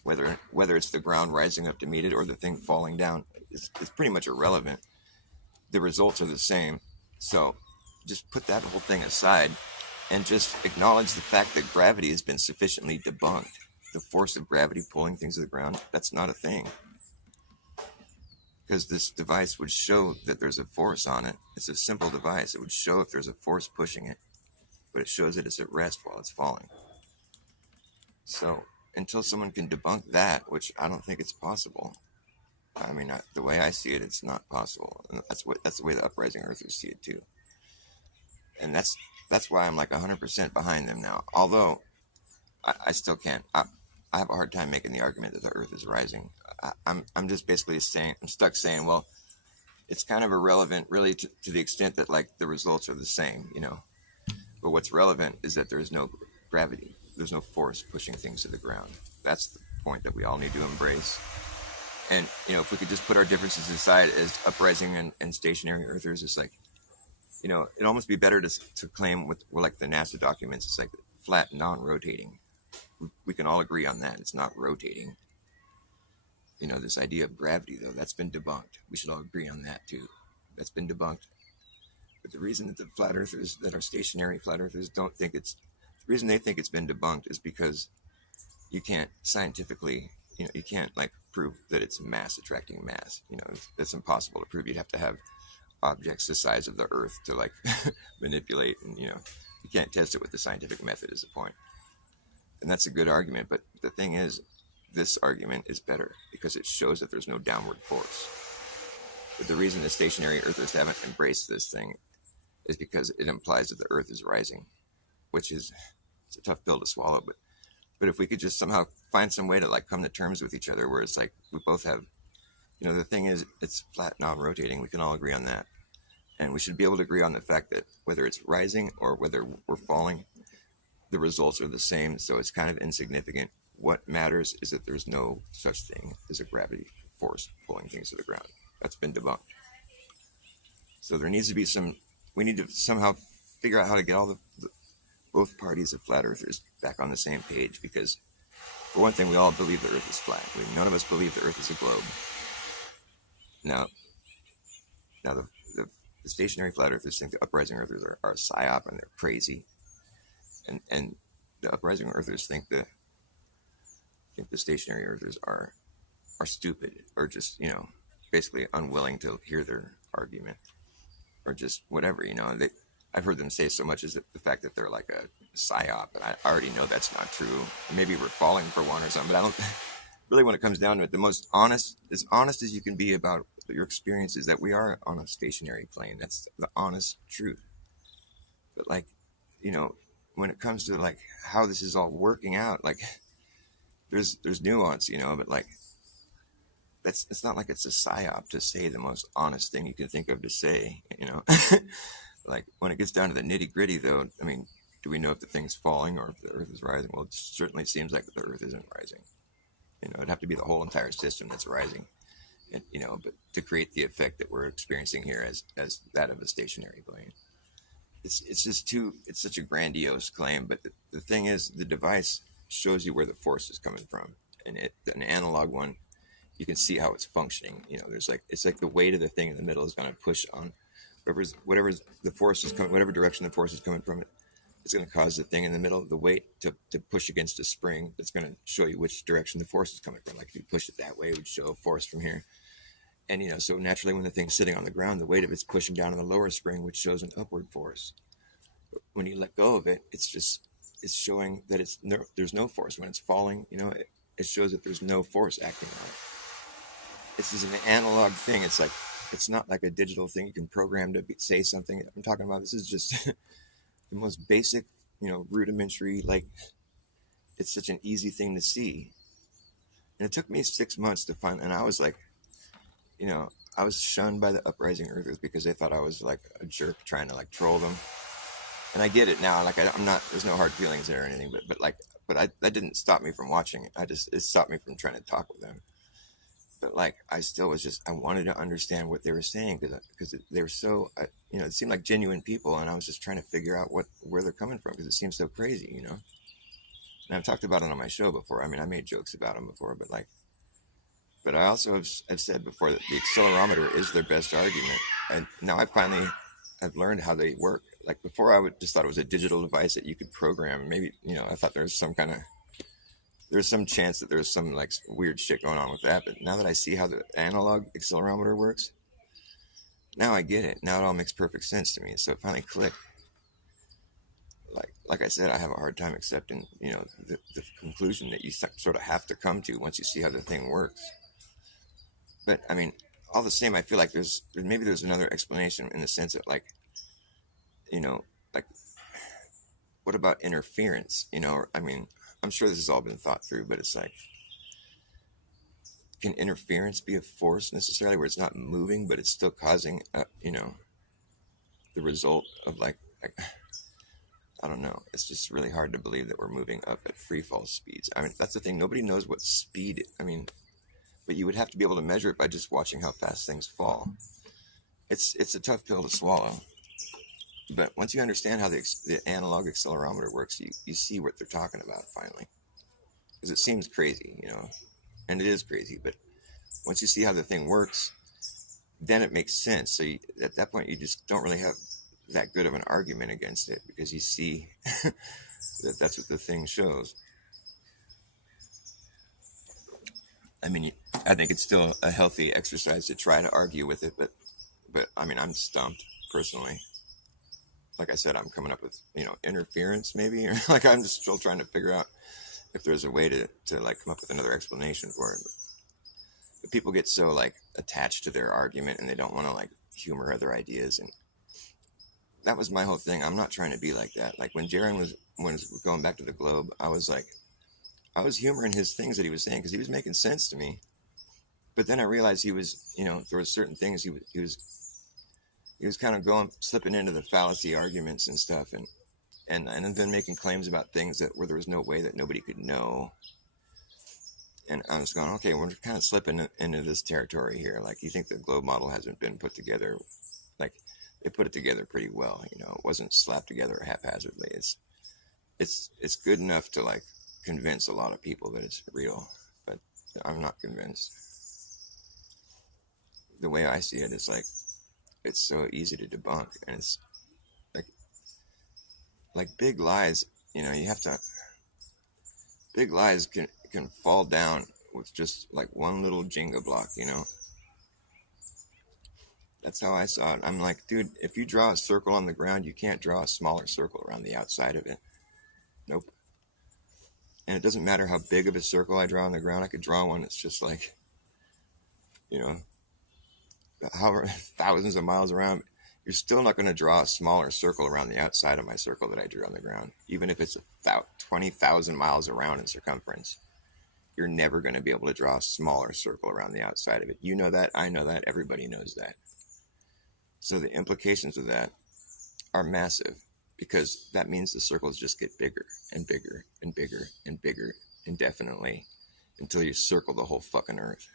Whether it's the ground rising up to meet it or the thing falling down, it's pretty much irrelevant. The results are the same. So just put that whole thing aside and just acknowledge the fact that gravity has been sufficiently debunked. The force of gravity pulling things to the ground, that's not a thing. Because this device would show that there's a force on it. It's a simple device. It would show if there's a force pushing it, but it shows that it's at rest while it's falling. So until someone can debunk that, which I don't think it's possible. I mean, the way I see it, it's not possible. And that's the way the uprising earthers see it too. And that's why I'm like 100% behind them now. Although I still can't. I have a hard time making the argument that the Earth is rising. I'm just basically saying, I'm stuck saying, well, it's kind of irrelevant, really, to the extent that like the results are the same, But what's relevant is that there is no gravity. There's no force pushing things to the ground. That's the point that we all need to embrace. And if we could just put our differences aside as uprising and stationary earthers, it's like, it'd almost be better to claim with like the NASA documents, it's like flat, non-rotating. We can all agree on that. It's not rotating. This idea of gravity, though, that's been debunked. We should all agree on that, too. That's been debunked. But the reason that the flat earthers, that are stationary flat earthers, the reason they think it's been debunked is because you can't scientifically, you can't, like, prove that it's mass attracting mass. It's impossible to prove. You'd have to have objects the size of the Earth to, like, manipulate. And, you can't test it with the scientific method is the point. And that's a good argument, but the thing is, this argument is better because it shows that there's no downward force. But the reason the stationary earthers haven't embraced this thing is because it implies that the Earth is rising, which is, it's a tough pill to swallow. But if we could just somehow find some way to like come to terms with each other, where it's like we both have, the thing is, it's flat, non-rotating. We can all agree on that, and we should be able to agree on the fact that whether it's rising or whether we're falling, the results are the same, so it's kind of insignificant. What matters is that there's no such thing as a gravity force pulling things to the ground. That's been debunked. So there needs to be we need to somehow figure out how to get all both parties of flat earthers back on the same page, because for one thing, we all believe the Earth is flat. None of us believe the Earth is a globe. Now the stationary flat earthers think the uprising earthers are a psyop and they're crazy. And the uprising earthers think the stationary earthers are stupid, or just basically unwilling to hear their argument, or just whatever. I've heard them say so much as the fact that they're like a psyop, and I already know that's not true. Maybe we're falling for one or something, but I don't really. When it comes down to it, the most honest as you can be about your experience is that we are on a stationary plane. That's the honest truth. But like, when it comes to like how this is all working out, like there's nuance, but like it's not like it's a psyop to say the most honest thing you can think of to say, Like when it gets down to the nitty gritty, though, I mean, do we know if the thing's falling or if the Earth is rising? Well, it certainly seems like the Earth isn't rising. It'd have to be the whole entire system that's rising, and but to create the effect that we're experiencing here as that of a stationary plane. It's just it's such a grandiose claim, but the thing is, the device shows you where the force is coming from, and an analog one, you can see how it's functioning. It's like the weight of the thing in the middle is going to push on whatever the force is coming, whatever direction the force is coming from it. It's going to cause the thing in the middle, the weight, to push against a spring that's going to show you which direction the force is coming from. Like if you push it that way, it would show a force from here. And, so naturally when the thing's sitting on the ground, the weight of it's pushing down on the lower spring, which shows an upward force. But when you let go of it, it's showing that there's no force. When it's falling, it shows that there's no force acting on it. This is an analog thing. It's not like a digital thing you can program to say something. I'm talking about, this is just the most basic, rudimentary, like, it's such an easy thing to see. And it took me 6 months to find, and I was like, you know, I was shunned by the uprising earthers because they thought I was like a jerk trying to like troll them. And I get it now. Like I'm not. There's no hard feelings there or anything. That didn't stop me from watching it. It stopped me from trying to talk with them. But like I still was just I wanted to understand what they were saying because they were so it seemed like genuine people, and I was just trying to figure out where they're coming from because it seems so crazy. And I've talked about it on my show before. I mean, I made jokes about them before, but I also have said before that the accelerometer is their best argument. And now I've learned how they work. Like before, I would just thought it was a digital device that you could program. Maybe, I thought there's some chance that there's some like weird shit going on with that. But now that I see how the analog accelerometer works, now I get it. Now it all makes perfect sense to me. So it finally clicked. Like I said, I have a hard time accepting, the conclusion that you sort of have to come to once you see how the thing works. But I mean, all the same, I feel like there's another explanation in the sense that like what about interference? I mean, I'm sure this has all been thought through, but it's like, can interference be a force necessarily where it's not moving, but it's still causing, the result of like, I don't know. It's just really hard to believe that we're moving up at free fall speeds. I mean, that's the thing. Nobody knows what speed, but you would have to be able to measure it by just watching how fast things fall. It's a tough pill to swallow. But once you understand how the analog accelerometer works, you see what they're talking about finally. Because it seems crazy, and it is crazy. But once you see how the thing works, then it makes sense. So at that point, you just don't really have that good of an argument against it because you see that's what the thing shows. I mean, I think it's still a healthy exercise to try to argue with it, but I mean, I'm stumped personally. Like I said, I'm coming up with, interference maybe, or like I'm just still trying to figure out if there's a way to like come up with another explanation for it. But people get so like attached to their argument and they don't want to like humor other ideas. And that was my whole thing. I'm not trying to be like that. Like when Jaron was going back to the globe, I was humoring his things that he was saying because he was making sense to me. But then I realized he was, there were certain things he was kind of slipping into the fallacy arguments and stuff, and then making claims about things where there was no way that nobody could know. And I was going, okay, we're kind of slipping into this territory here. Like, you think the globe model hasn't been put together? Like, they put it together pretty well. It wasn't slapped together haphazardly. It's good enough to like convince a lot of people that it's real, but I'm not convinced. The way I see it is like, it's so easy to debunk, and it's like big lies, big lies can fall down with just like one little Jenga block, That's how I saw it. I'm like, dude, if you draw a circle on the ground, you can't draw a smaller circle around the outside of it. Nope. And it doesn't matter how big of a circle I draw on the ground. I could draw one that's just like, however thousands of miles around. You're still not going to draw a smaller circle around the outside of my circle that I drew on the ground. Even if it's 20,000 miles around in circumference, you're never going to be able to draw a smaller circle around the outside of it. You know that, I know that, everybody knows that. So the implications of that are massive, because that means the circles just get bigger and bigger and bigger and bigger indefinitely until you circle the whole fucking Earth.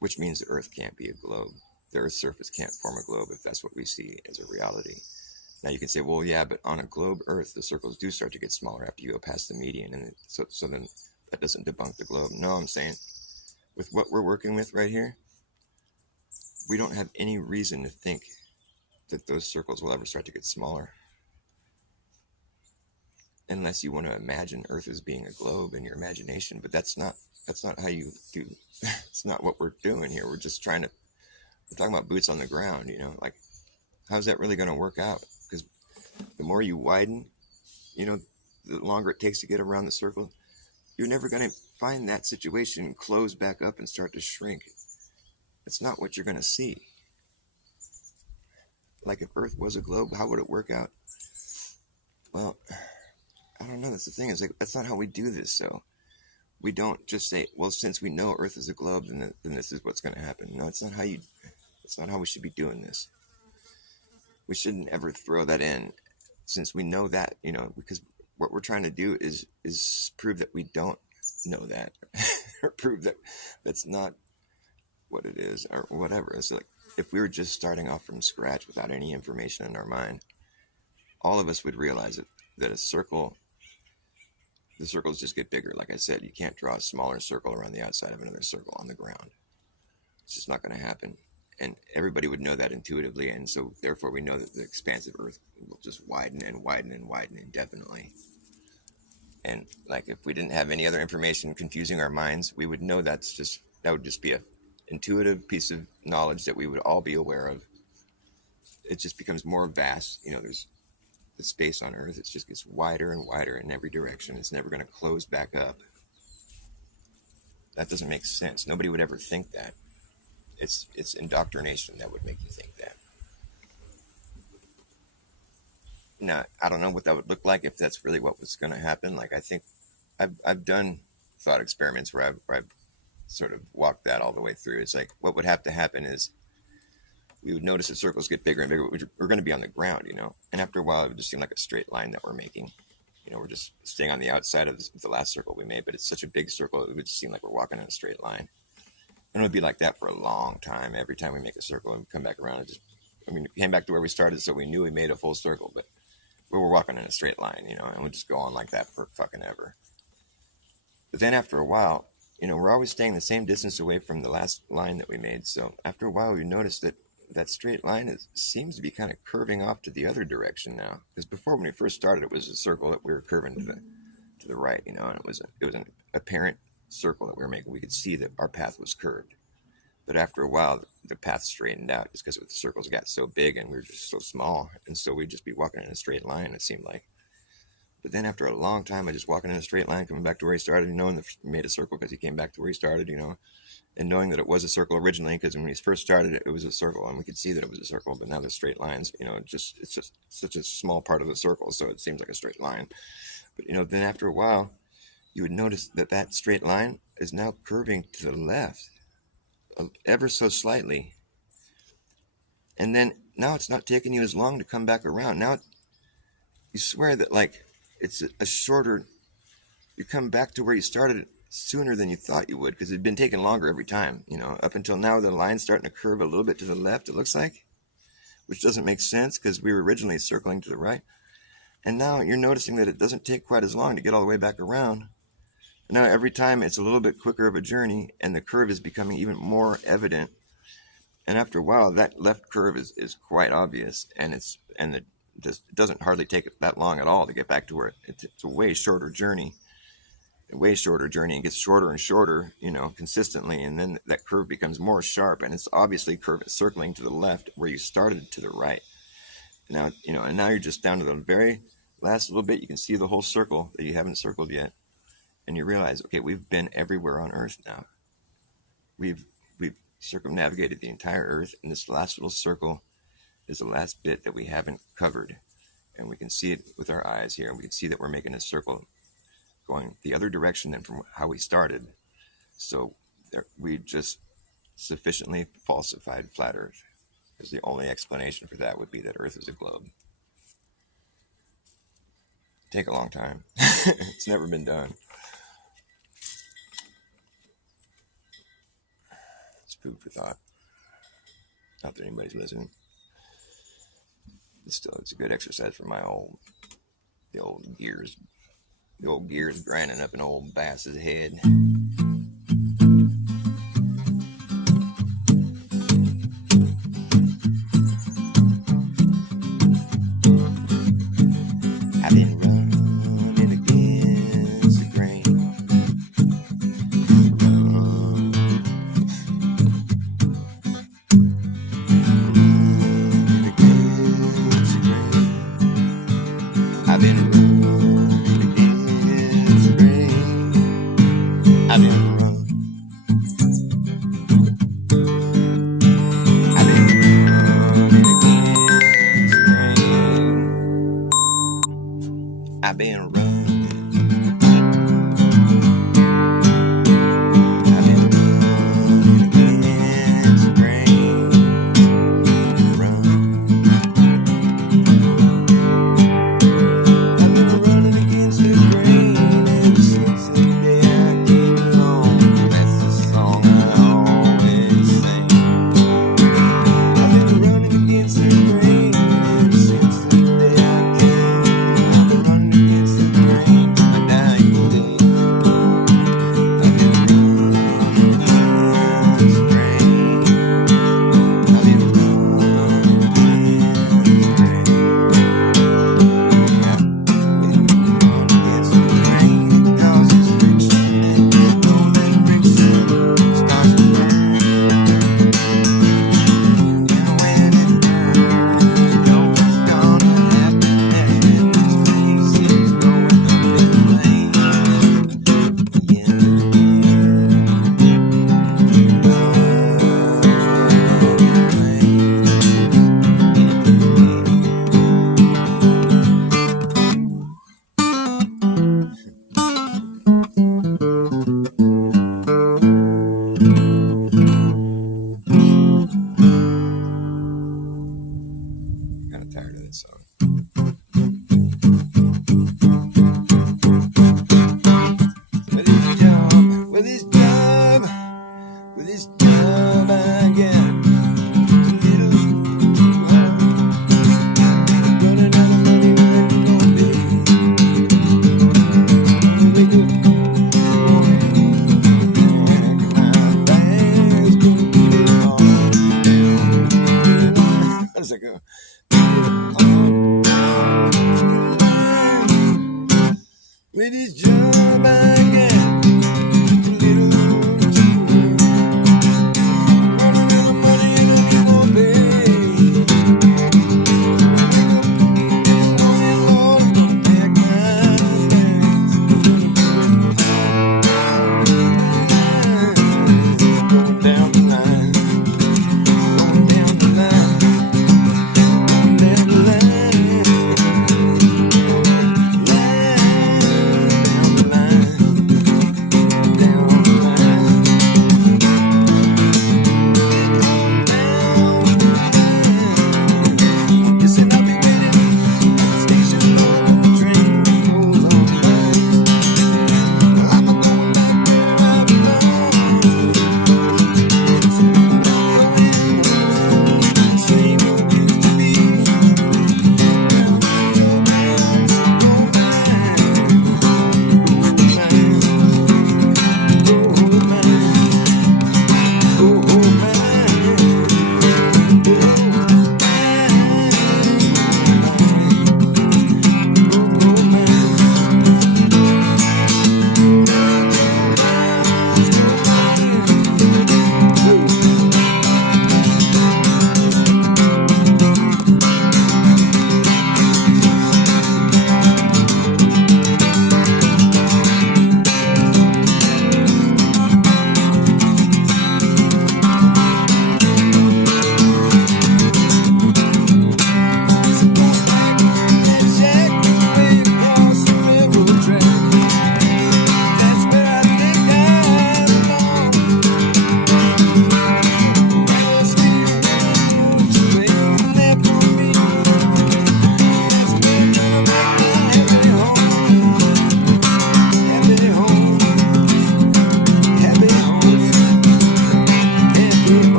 Which means the Earth can't be a globe. The Earth's surface can't form a globe if that's what we see as a reality. Now you can say, well, yeah, but on a globe Earth, the circles do start to get smaller after you go past the median, and so then that doesn't debunk the globe. No, I'm saying with what we're working with right here, we don't have any reason to think that those circles will ever start to get smaller. Unless you want to imagine Earth as being a globe in your imagination, but that's not how you do. It's not what we're doing here. We're talking about boots on the ground, like, how's that really going to work out? Because the more you widen, the longer it takes to get around the circle, you're never going to find that situation close back up and start to shrink. It's not what you're going to see. like if Earth was a globe, how would it work out? Well, I don't know. That's the thing. Is like that's not how we do this. So we don't just say, well, since we know Earth is a globe, then this is what's going to happen. No, it's not how you. It's not how we should be doing this. We shouldn't ever throw that in, since we know that, because what we're trying to do is prove that we don't know that, or prove that that's not what it is, or whatever. It's like if we were just starting off from scratch without any information in our mind, all of us would realize that the circles just get bigger. Like I said, you can't draw a smaller circle around the outside of another circle on the ground. It's just not going to happen. And everybody would know that intuitively, and so therefore we know that the expansive Earth will just widen and widen and widen indefinitely. And like if we didn't have any other information confusing our minds, we would know that would just be a intuitive piece of knowledge that we would all be aware of. It just becomes more vast. There's the space on Earth. It just gets wider and wider in every direction. It's never going to close back up. That doesn't make sense. Nobody would ever think that. It's indoctrination that would make you think that. Now, I don't know what that would look like if that's really what was going to happen. Like I think I've done thought experiments where I've sort of walked that all the way through. It's like what would have to happen is we would notice the circles get bigger and bigger. We're going to be on the ground, and after a while it would just seem like a straight line that we're making. We're just staying on the outside of the last circle we made, but it's such a big circle it would just seem like we're walking in a straight line. And it would be like that for a long time. Every time we make a circle and come back around, it came back to where we started, so we knew we made a full circle, but we were walking in a straight line, and we'd just go on like that for fucking ever. But then after a while, we're always staying the same distance away from the last line that we made. So after a while, we noticed that straight line seems to be kind of curving off to the other direction now. Because before, when we first started, it was a circle that we were curving to the right, and it was an apparent circle that we were making. We could see that our path was curved, but after a while the path straightened out just because the circles got so big and we were just so small, and so we'd just be walking in a straight line, it seemed like. But then after a long time of just walking in a straight line, coming back to where he started, knowing that he made a circle because he came back to where he started, and knowing that it was a circle originally, because when he first started it was a circle and we could see that it was a circle, but now the straight lines, it's just such a small part of the circle, so it seems like a straight line. But then after a while you would notice that straight line is now curving to the left, ever so slightly. And then now it's not taking you as long to come back around. Now you swear that like it's a shorter, you come back to where you started sooner than you thought you would, because it had been taking longer every time. Up until now the line's starting to curve a little bit to the left, it looks like, which doesn't make sense because we were originally circling to the right. And now you're noticing that it doesn't take quite as long to get all the way back around. Now every time it's a little bit quicker of a journey, and the curve is becoming even more evident. And after a while, that left curve is quite obvious, and it doesn't hardly take it that long at all to get back to where it's a way shorter journey, and gets shorter and shorter, consistently, and then that curve becomes more sharp, and it's obviously circling to the left where you started to the right. Now, and now you're just down to the very last little bit. You can see the whole circle that you haven't circled yet. And you realize, okay, we've been everywhere on Earth now. We've circumnavigated the entire Earth, and this last little circle is the last bit that we haven't covered. And we can see it with our eyes here, and we can see that we're making a circle going the other direction than from how we started. So we just sufficiently falsified flat Earth, because the only explanation for that would be that Earth is a globe. Take a long time. It's never been done. Food for thought. Not that anybody's listening. But still, it's a good exercise for the old gears grinding up an old bass's head. I've been running against the grain. I've I've been running. Kind of tired of this song. With this job I got just a little too hard. Running out of money when I can go big. Wake up in the morning, my back's gonna be hard. How's that go? With this job I got just a little too hard. Running out of money and I can go big. Wake up in the morning, Lord, gonna pack my bags. Going down the line, going down the line, going down the line, down the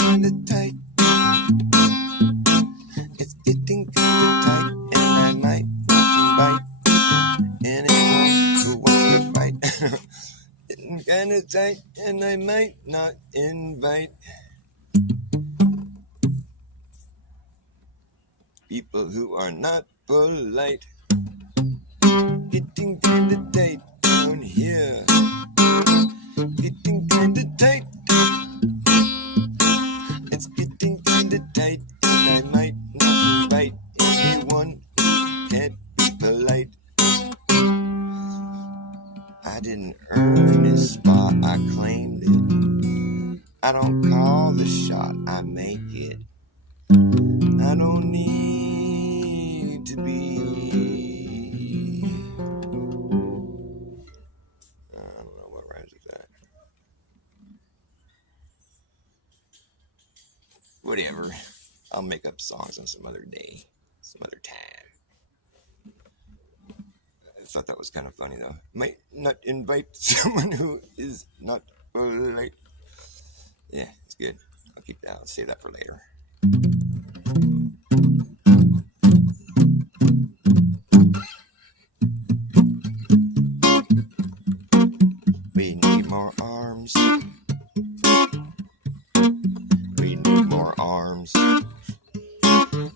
kinda tight. It's getting kinda tight, and I might not invite anyone who wants to fight. Getting kinda tight, and I might not invite people who are not polite. Getting kinda tight down here. Getting kinda tight. It's getting kinda tight, and I might not invite anyone who can't be polite. I didn't earn this spot, I claimed it. I don't call the shot, I make it. I don't need to be. I don't know what rhymes with that. Whatever. I'll make up songs on some other day, some other time. I thought that was kind of funny though. Might not invite someone who is not polite. Yeah, it's good. I'll keep that. I'll save that for later. We need more arms. We need more arms.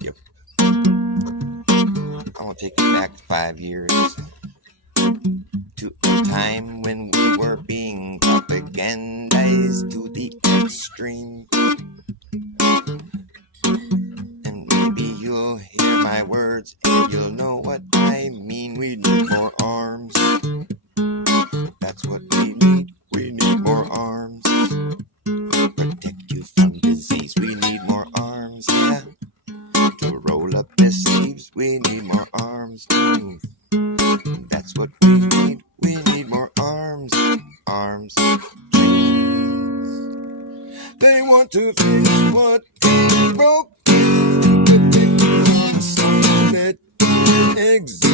Yep. I want to take it back 5 years to a time when we were being propagandized to the extreme. And maybe you'll hear my words and you'll know what I mean. We need more arms. That's what we need. We need more arms. Protect you from disease. We need more arms. Yeah. To roll up their sleeves. We need more arms. That's what we need. We need more arms. Arms. They want to fix what broke. Protect you from something that doesn't exist.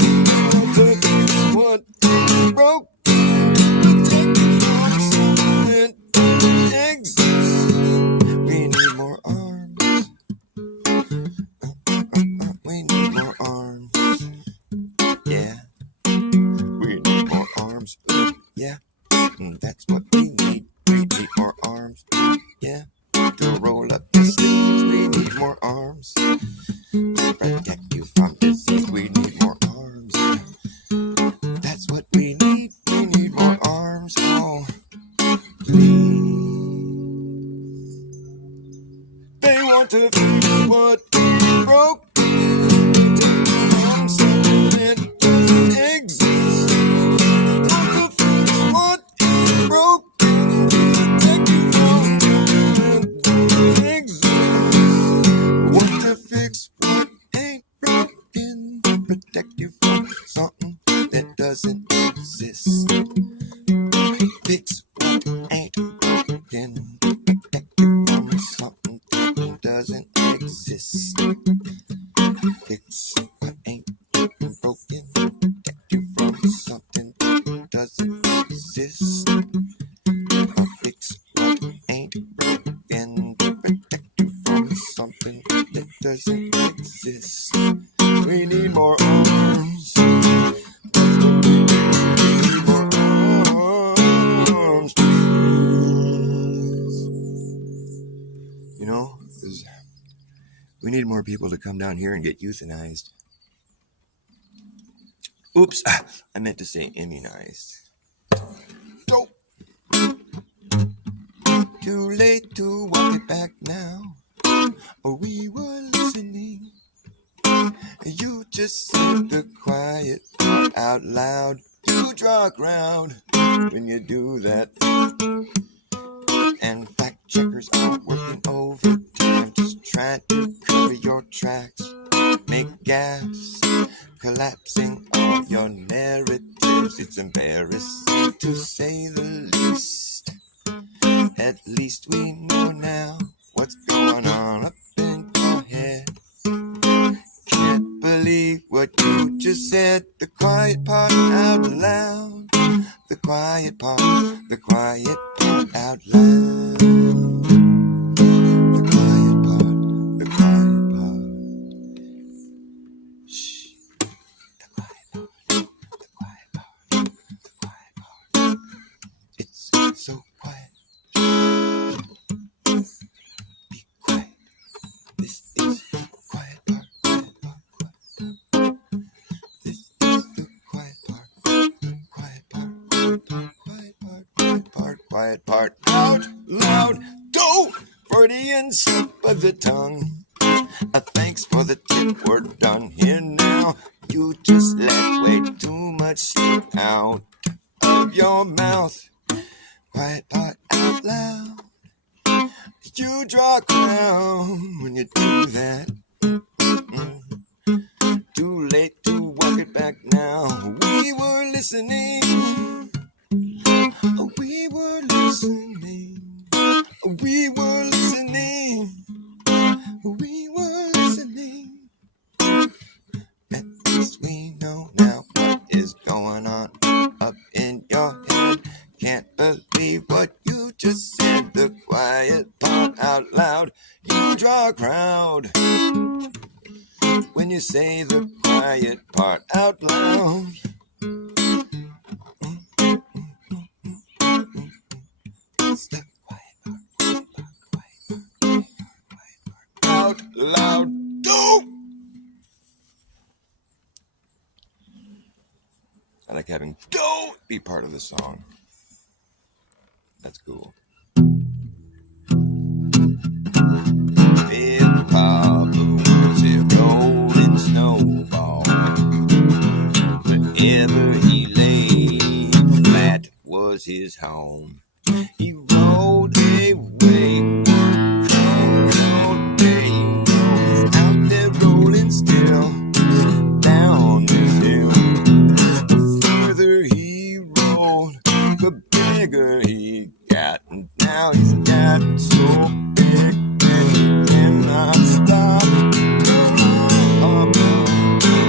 They want to fix what broke. Protect you from something that doesn't exist. We need more arms. We need more arms. Yeah. We need more arms. Ooh, yeah. That's what we need. We need more arms. Yeah. To roll up the sleeves. We need more arms. To protect you from disease. We need more arms. That's what we need. We need more arms. Oh, please. They want to fix what broke. From something that doesn't exist. Want to fix what broke. Protect you from something that doesn't exist. Want to fix what ain't broken. Protect you from something that doesn't exist. Fix what ain't broken. Protect you from something that doesn't exist. Fix what ain't broken. Protect you from something that doesn't exist. Fix what ain't broken. Protect you from something that doesn't exist. We need more arms. That's what we need. We need more arms, please. You know, 'cause we need more people to come down here and get euthanized. Oops, I meant to say immunized. Dope. Too late to walk it back now. Oh, we were listening. You just said the quiet part out loud. You draw a crowd when you do that. And fact checkers are working overtime, just trying to cover your tracks, make gaps, collapsing all your narratives. It's embarrassing to say the least. At least we know now what's going on up in your head. Can't believe what you just said. The quiet part out loud. The quiet part out loud. quiet part out loud. Do for the slip of the tongue. Thanks for the tip, we're done here now. You just let way too much slip out of your mouth. Quiet part out loud. You draw a crowd when you do that. Too late to walk it back now. We were listening. We were listening. We were listening. We were listening. At least we know now what is going on up in your head. Can't believe what you just said. The quiet part out loud. You draw a crowd when you say the quiet part out loud. It's the quiet part out loud. Do! I like having "do" be part of the song. That's cool. Big Papa was a rolling snowball. Wherever he lay, flat was his home. He rode away one cold day. He's out there rolling still down this hill. The further he rolled, the bigger he got. And now he's gotten so big that he cannot stop. Papa was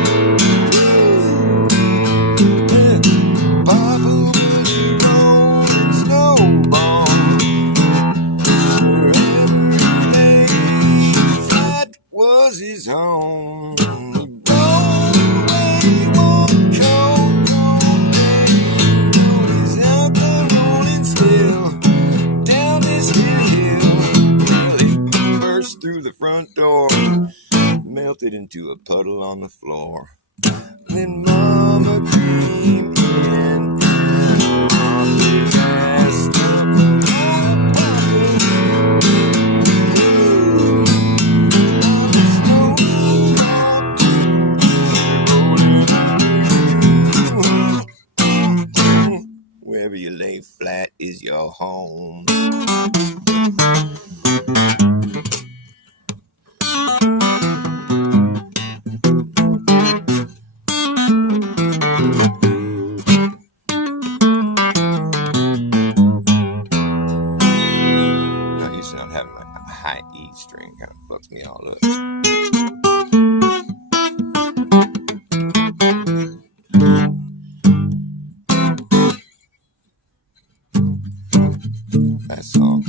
a rolling snowball. Wherever he lay, flat was his home. He rolled away one cold day. He's out there rolling still down this hill. Well, he burst through the front door, melted into a puddle on the floor. Then Mama came in and mopped his ass up. Wherever you lay flat is your home. Not used to not having a high E string, kind of fucks me all up. That song.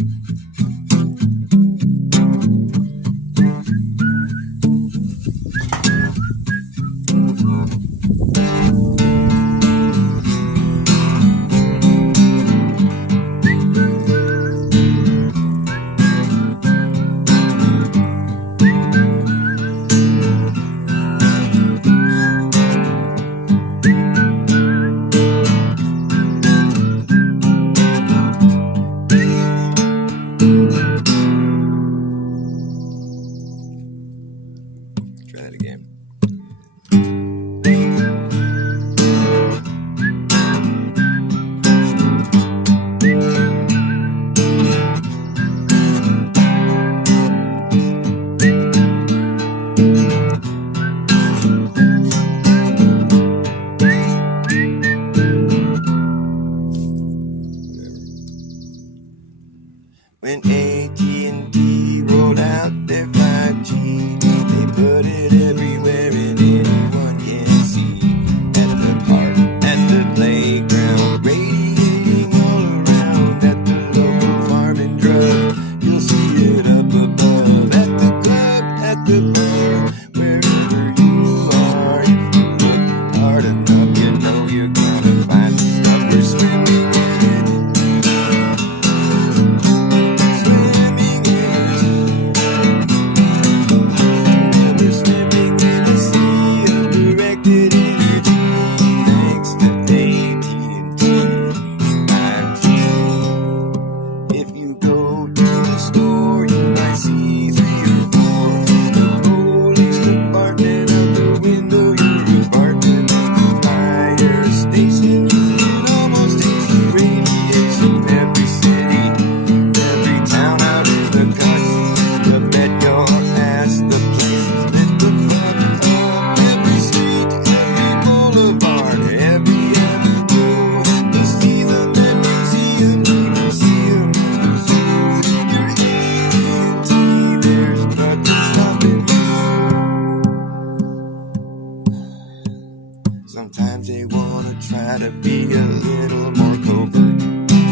to be a little more covert.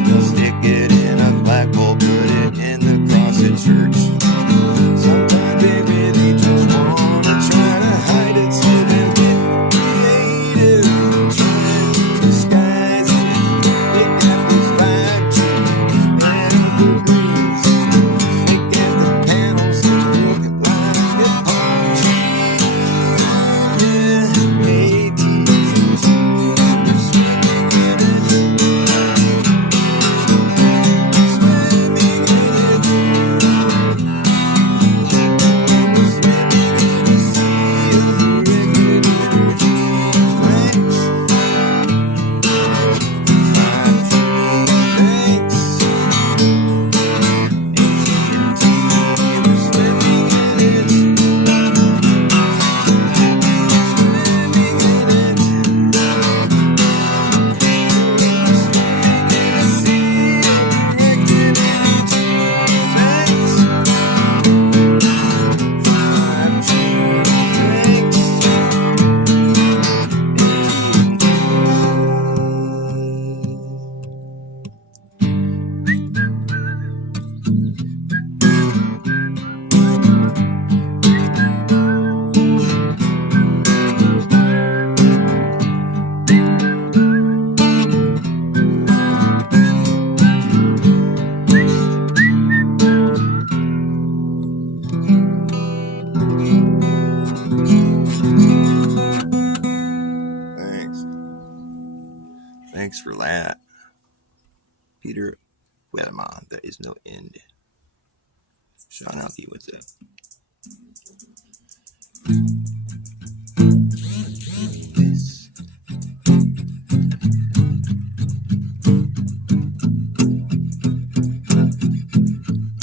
They'll stick it in a flagpole, put it in the cross at church. Sometimes, baby, they just wanna try to hide it, so they'll get creative, trying to disguise it. They got those 5G panel greens. They got the panels that look like a palm tree. Yeah, AT&T, we're swimming in it. Swimming in it. We're swimming in the sea of directed energy. Thanks. 5G, thanks. AT&T, we're swimming in it. Swimming in it. We're swimming in the sea of directed energy. Thanks. 5G, thanks. Thanks. Thanks for that. Peter Wellman, there is no end. Sean Alki, what's up? This.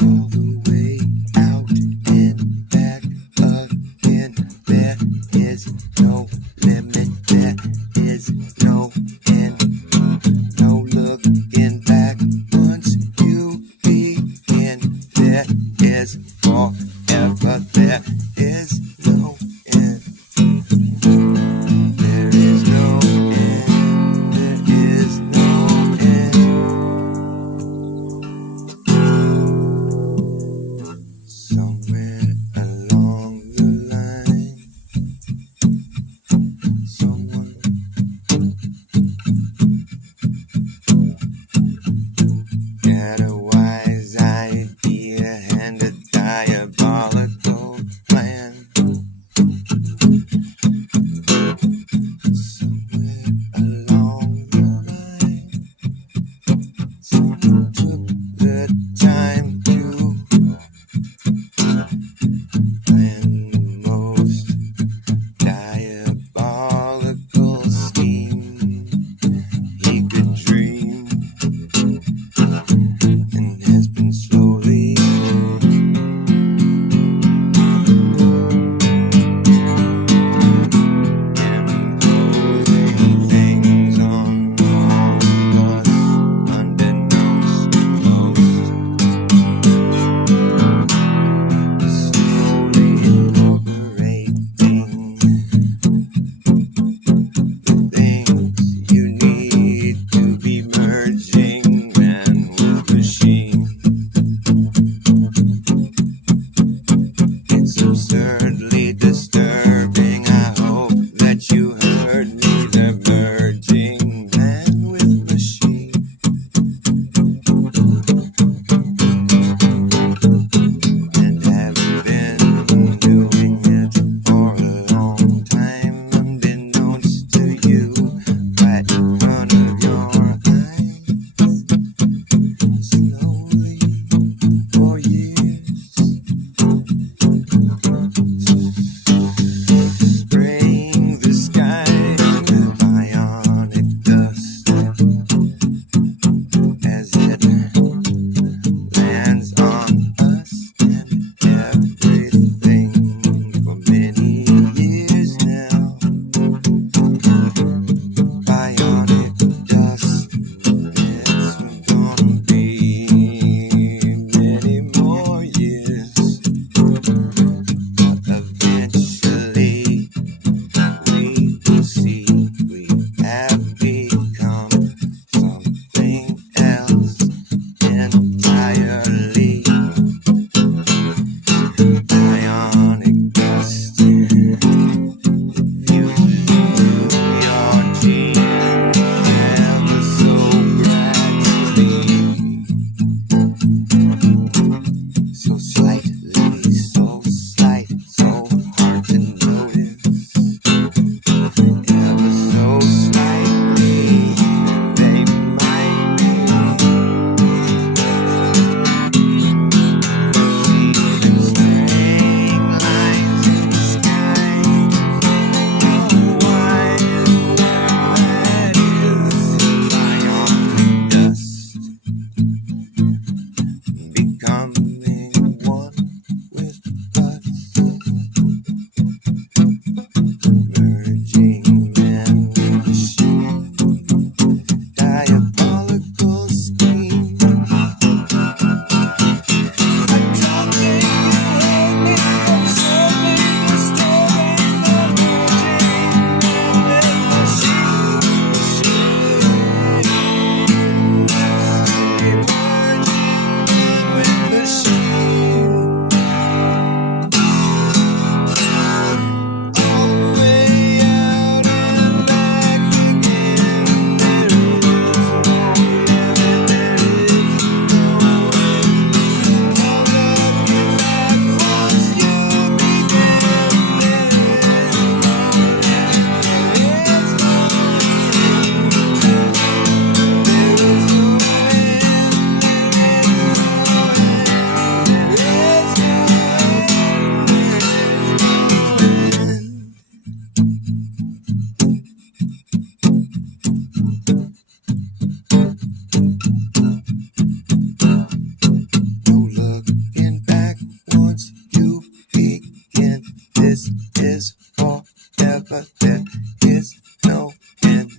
All the way out and back again. There is no limit. There is no end. No looking back. Once you begin, there is forever. There is no end. There is no end. There is no end. Somewhere along the line, someone got a wise idea and a diabolical but there is no end.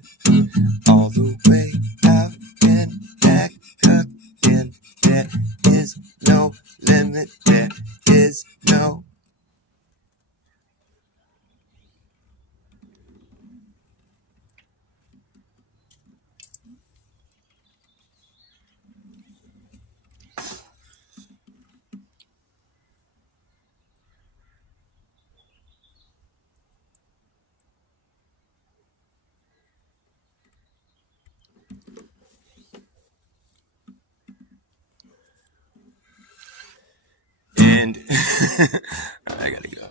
All the way out and back again. There is no limit. There is no. And I gotta go.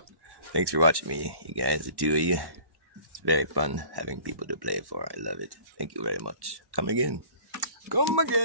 Thanks for watching me, you guys, the two of you. It's very fun having people to play for. I love it. Thank you very much. Come again. Come again.